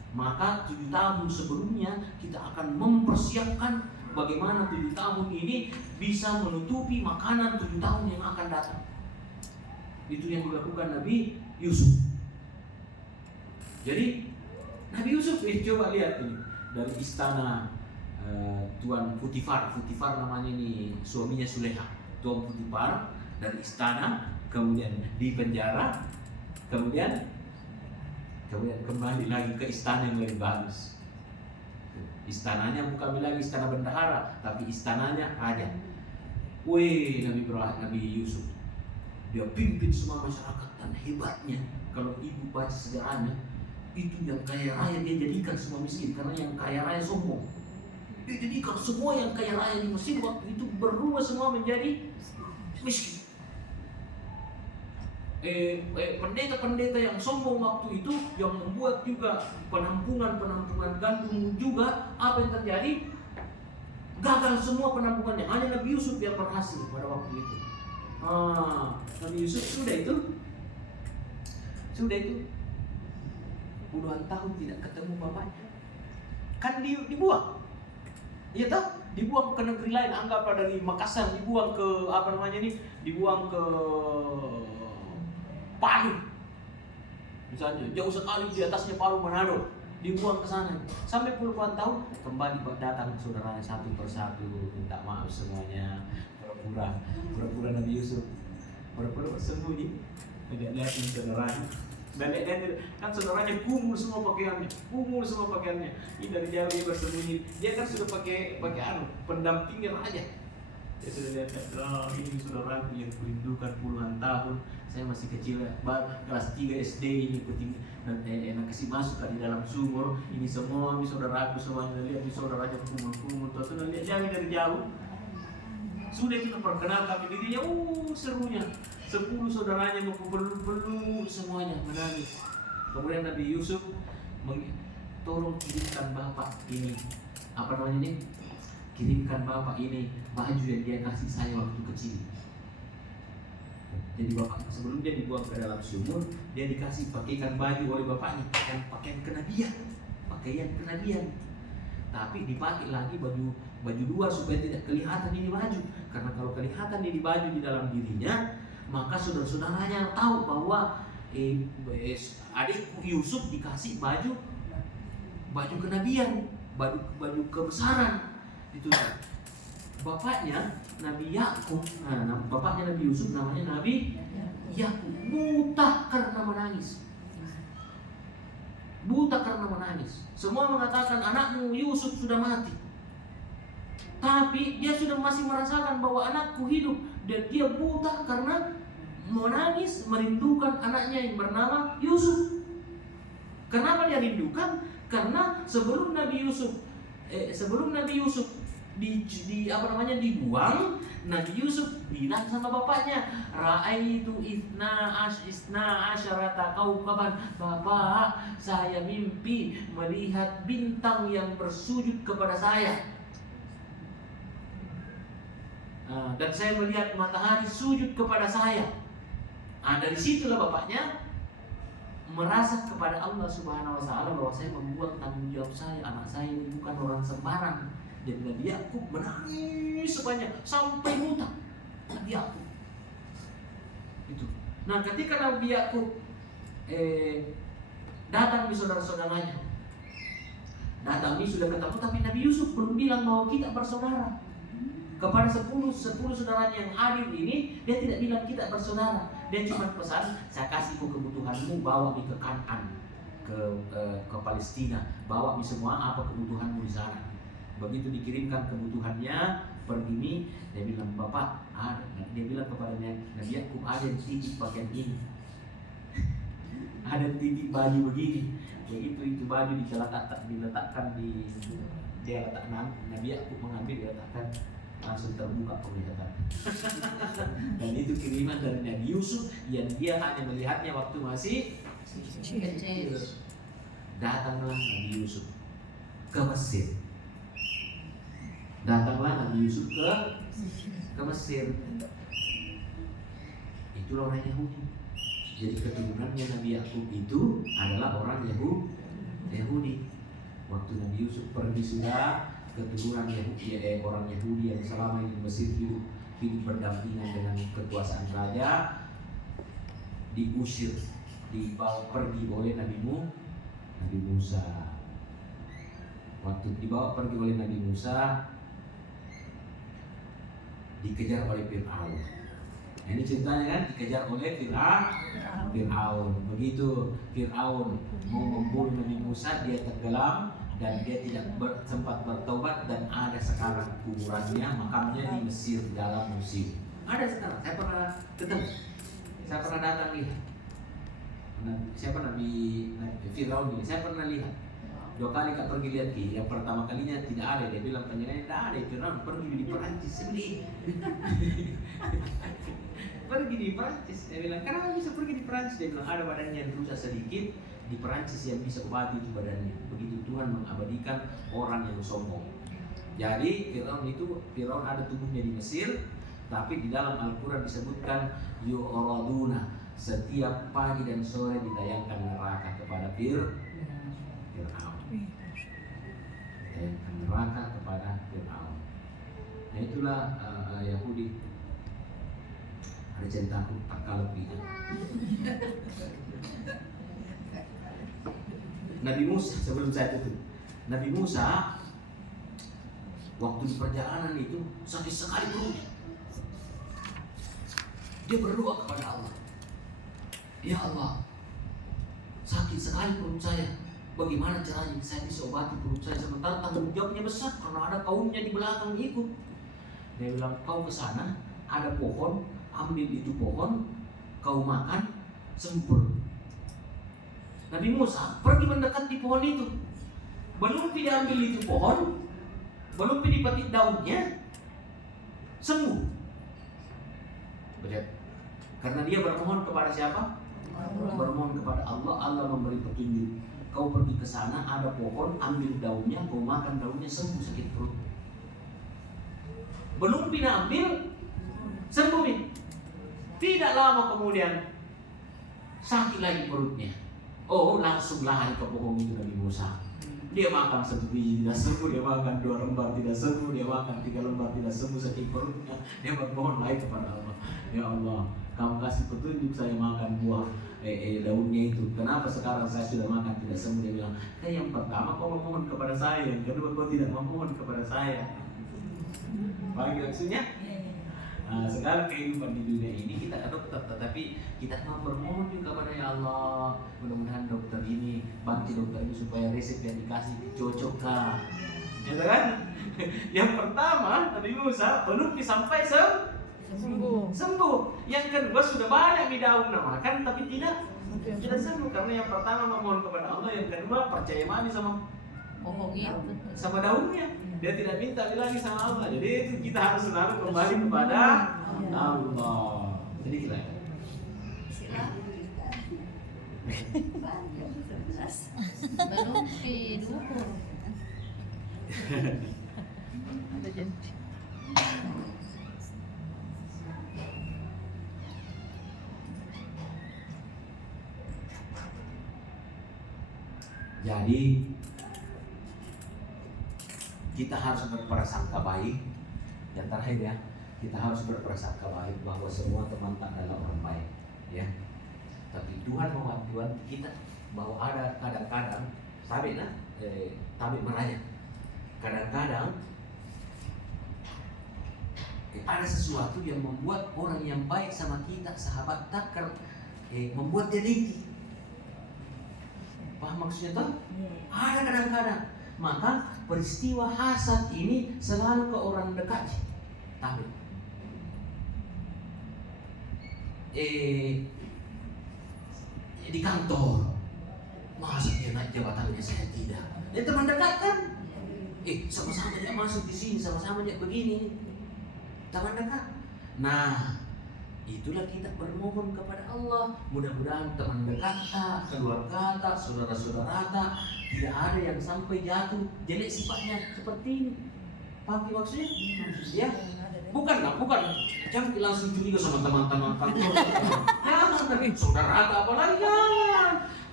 Maka 7 tahun sebelumnya kita akan mempersiapkan bagaimana 7 tahun ini bisa menutupi makanan 7 tahun yang akan datang. Itu yang dilakukan Nabi Yusuf. Jadi Nabi Yusuf coba lihat ini dari istana Tuan Putifar namanya ini, suaminya Suleha. Tuan Putifar dari istana, kemudian di penjara, kemudian kembali lagi ke istana yang lebih bagus. Istananya bukan lagi istana bendahara, tapi istananya raja. Wih, Nabi Yusuf, dia pimpin semua masyarakat, dan hebatnya kalau ibu baca sejarahnya, itu yang kaya raya dia jadikan semua miskin, karena yang kaya raya sombong. Dia jadikan semua yang kaya raya di Mesir waktu itu berubah semua menjadi miskin. Pendeta-pendeta yang sombong waktu itu, yang membuat juga penampungan gandum juga, apa yang terjadi? Gagal semua penampungannya. Hanya Nabi Yusuf yang berhasil pada waktu itu. Nabi Yusuf sudah itu puluhan tahun tidak ketemu bapaknya. Kan dibuang. Iya toh? Dibuang ke negeri lain, anggaplah dari Makassar dibuang ke dibuang ke Palu. Misalnya jauh sekali di atasnya Palu Manado, dibuang ke sana. Sampai puluhan tahun kembali datang saudaranya satu persatu, minta maaf semuanya. Pura-pura Nabi Yusuf pura-pura bersembunyi, tidak lihatin saudaranya. Dan kan saudaranya kumul semua pakaiannya. Ini dari jauh dia bersembunyi. Dia kan sudah pakai pendampingnya raja. Dia sudah lihat, ini saudaraku yang kurindukan puluhan tahun. Saya masih kecil, kelas 3 SD ini enak kasih masuk di dalam sumur. Ini semua saudaraku semuanya, lihat ini saudaranya kumul-kumul. Sudah lihat dari jauh. Sudah kita perkenalkan dirinya, serunya. 10 saudaranya peluk semuanya menangis. Kemudian Nabi Yusuf tolong kirimkan bapak ini, kirimkan bapak ini baju yang dia kasih saya waktu kecil. Jadi bapak sebelum dia dibuang ke dalam sumur, dia dikasih pakaikan baju oleh bapaknya, pakaian kenabian. Tapi dipakai lagi baju luar supaya tidak kelihatan ini baju. Karena kalau kelihatan ini baju di dalam dirinya, maka saudara-saudaranya tahu bahwa adikku Yusuf dikasih baju kenabian, baju kebesaran. Itu bapaknya Nabi Yakub, bapaknya Nabi Yusuf namanya Nabi Yakub, buta karena menangis. Semua mengatakan anakmu Yusuf sudah mati, tapi dia sudah masih merasakan bahwa anakku hidup, dan dia buta karena menangis merindukan anaknya yang bernama Yusuf. Kenapa dia rindukan? Karena sebelum Nabi Yusuf dibuang, Nabi Yusuf bilang sama bapaknya, Ra'aitu isna asyarata kaukaban. Bapak, saya mimpi melihat bintang yang bersujud kepada saya. Dan saya melihat matahari sujud kepada saya. Dari situlah bapaknya merasa kepada Allah Subhanahu wa Ta'ala bahwa saya membuat tanggung jawab saya. Anak saya ini bukan orang sembarang. Jadi Nabi Yakub menangis sepanjang sampai buta. Nabi Yakub itu. Nah, ketika Nabi Yakub datang di saudara-saudaranya, sudah ketemu, tapi Nabi Yusuf belum bilang bahwa kita bersaudara. Kepada 10 saudaranya yang hadir ini, dia tidak bilang kita bersaudara. Dia cuma pesan, saya kasih kebutuhanmu, bawa ke Kanaan, ke Palestina, bawa semua apa kebutuhanmu di sana. Begitu dikirimkan kebutuhannya, pergi, dia bilang, Bapak, dia bilang kepada Nabi Yakub, ada yang titip pakaian ini, ada yang titip baju begini. Begitu itu baju diletakkan di dia letak Nabi Yakub mengambil, diletakkan, langsung terbuka penglihatan. Dan itu kiriman dari Nabi Yusuf yang dia hanya melihatnya waktu masih kecil. Datanglah Nabi Yusuf ke Mesir. Ke Mesir. Itulah orang Yahudi. Jadi keturunannya Nabi Yakub itu adalah orang Yahudi. Waktu Nabi Yusuf pergi sudah, keturunan Yahudi, orang Yahudi yang selama ini di Mesir hidup berdampingan dengan kekuasaan raja, diusir, dibawa pergi oleh Nabi Musa. Waktu dibawa pergi oleh Nabi Musa, dikejar oleh Fir'aun. Nah, ini ceritanya kan, dikejar oleh Fir'aun. Begitu Fir'aun mau membunuh Nabi Musa, dia tenggelam dan dia tidak sempat bertobat, dan ada sekarang kuburannya, makamnya di Mesir, dalam museum. Ada sekarang, saya pernah ketemu, saya pernah datang lihat. Siapa Nabi Fir'aun ini? Saya pernah lihat. 2 kali Kak pergi lihat ki. Yang pertama kalinya tidak ada, dia bilang penjaganya tidak ada. Fir'aun pergi di Perancis. Pergi di Perancis. Dia bilang, kenapa bisa pergi di Perancis? Dia bilang ada badannya yang rusak sedikit, di Perancis yang bisa obati itu badannya. Begitu Tuhan mengabadikan orang yang sombong. Jadi Fir'aun ada tubuhnya di Mesir, tapi di dalam Al-Quran disebutkan yu'raduna, setiap pagi dan sore ditayangkan neraka kepada Fir'aun. Ditayangkan neraka kepada Fir'aun. Nah itulah Yahudi. Ada cerita aku tak kalah gitu. Nabi Musa, sebelum saya tutup, Nabi Musa waktu di perjalanan itu sakit sekali perutnya. Dia berdoa kepada Allah, ya Allah, sakit sekali perut saya. Bagaimana caranya saya bisa obati perut saya? Sementara tanggung jawabnya besar karena ada kaumnya di belakang ikut. Dia bilang, kau ke sana, ada pohon, ambil itu pohon, kau makan, sembuh. Nabi Musa pergi mendekat di pohon itu. Belum diambil itu pohon, belum dipetik daunnya, sembuh. Betul. Karena dia bermohon kepada siapa? Bermohon kepada Allah. Allah memberi petunjuk. Kau pergi ke sana, ada pohon, ambil daunnya, kau makan daunnya, sembuh sakit perut. Belum diambil, sembuh. Tidak lama kemudian sakit lagi perutnya. Oh, langsung lari ke pohon itu Nabi Musa. Dia makan 1 biji tidak sembuh, dia makan 2 lembar tidak sembuh, dia makan 3 lembar tidak sembuh sakit perutnya. Dia bermohon lagi kepada Allah, ya Allah, kamu kasih petunjuk saya makan buah daunnya itu. Kenapa sekarang saya sudah makan tidak sembuh? Dia bilang, yang pertama kau memohon kepada saya, yang kedua kau tidak memohon kepada saya. Paham maksudnya? Nah, sekarang kehidupan di dunia ini kita ke dokter, tetapi kita mau bermohon juga kepada ya Allah, mudah-mudahan dokter ini, bantu dokter ini supaya resep yang dikasih cocokkah, ya kan? Yang pertama Nabi Musa belum sampai sembuh. Yang kedua sudah banyak di daun makan tapi tidak sembuh, karena yang pertama memohon kepada Allah, yang kedua percaya mani sama sama daunnya. Dia tidak minta lagi sama Allah. Jadi itu kita harus selalu kembali kepada Allah. Jadi kita belum didukur. Ada janji. Jadi kita harus berprasangka baik. Yang terakhir ya, kita harus berprasangka baik bahwa semua teman tak adalah orang baik, ya. Tapi Tuhan mewanti-wanti kita bahwa ada kadang-kadang tabik merayap. Kadang-kadang ada sesuatu yang membuat orang yang baik sama kita, sahabat takkan membuat dia dengki. Paham maksudnya tuh? Ada kadang-kadang. Maka peristiwa hasad ini selalu ke orang dekat. Tapi di kantor, masa dia naik jabatannya saya tidak? Dia teman dekat kan? Sama-sama dia masuk di sini, sama-sama dia begini. Teman dekat. Nah, itulah kita bermohon kepada Allah. Mudah-mudahan teman dekat, keluarga, saudara-saudara, tidak ada yang sampai jatuh jelek sifatnya seperti ini. Paham maksudnya? Ya, bukan. Jangan langsung curiga sama teman-teman kantor. Jangan, saudara apalagi jangan.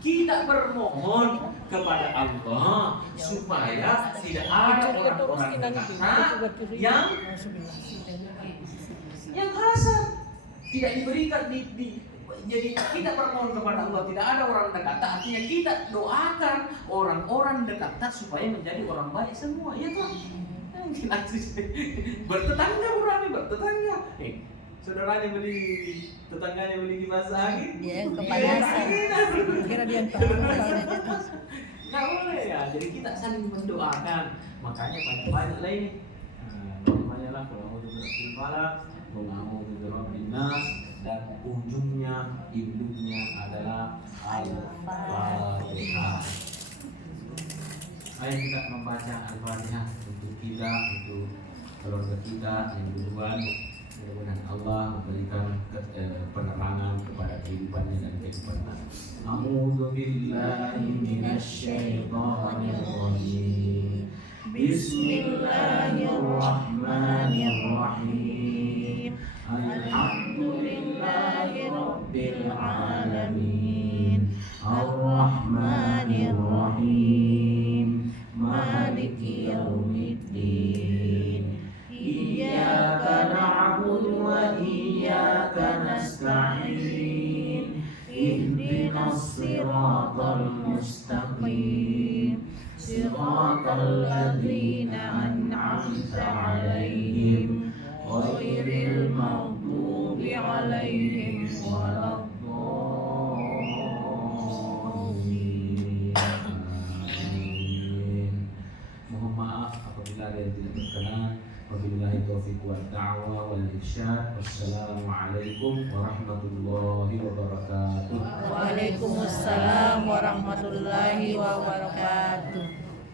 kita bermohon kepada Allah supaya tidak ada orang-orang dekat yang kasar, tidak diberikan jadi kita bermohon kepada Allah tidak ada orang dekat, artinya kita doakan orang-orang dekat supaya menjadi orang baik semua, ya toh. Bertetangga berani bertetangga. Saudaranya tetangganya beli kipas angin. Dia yang kepanasan. Kira dia yang kepanasan. Nggak boleh ya. Jadi kita saling mendoakan. Makanya banyak-banyak lah ini. Banyaklah kalau mau berfil falak, mau berabbin nas, dan ujungnya induknya adalah Al-Fatihah. Ayo kita membaca Al-Fatihah untuk kita, untuk keluarga kita yang duluan. Mudah-mudahan Allah memberikan penerangan kepada kehidupannya dan kehidupan. A'udzu billahi minasyaitonir rajim. Bismillahirrahmanirrahim. Alhamdulillahi rabbil alamin. Ar-Rahmanir-Rahim. Maliki yaumiddin. Iyyaka na'budu wa iyyaka nasta'in. Ihdinas siratal mustaqim. Siratal ladzina an'amta 'alaihim ghairil maghdubi 'alaihim waladdallin. Amin. Mohon maaf apabila ada yang tidak berkenan. Wabillahi taufiq wal da'wah wal irsyad. Wassalamualaikum warahmatullahi wabarakatuh. Waalaikumsalam warahmatullahi wabarakatuh.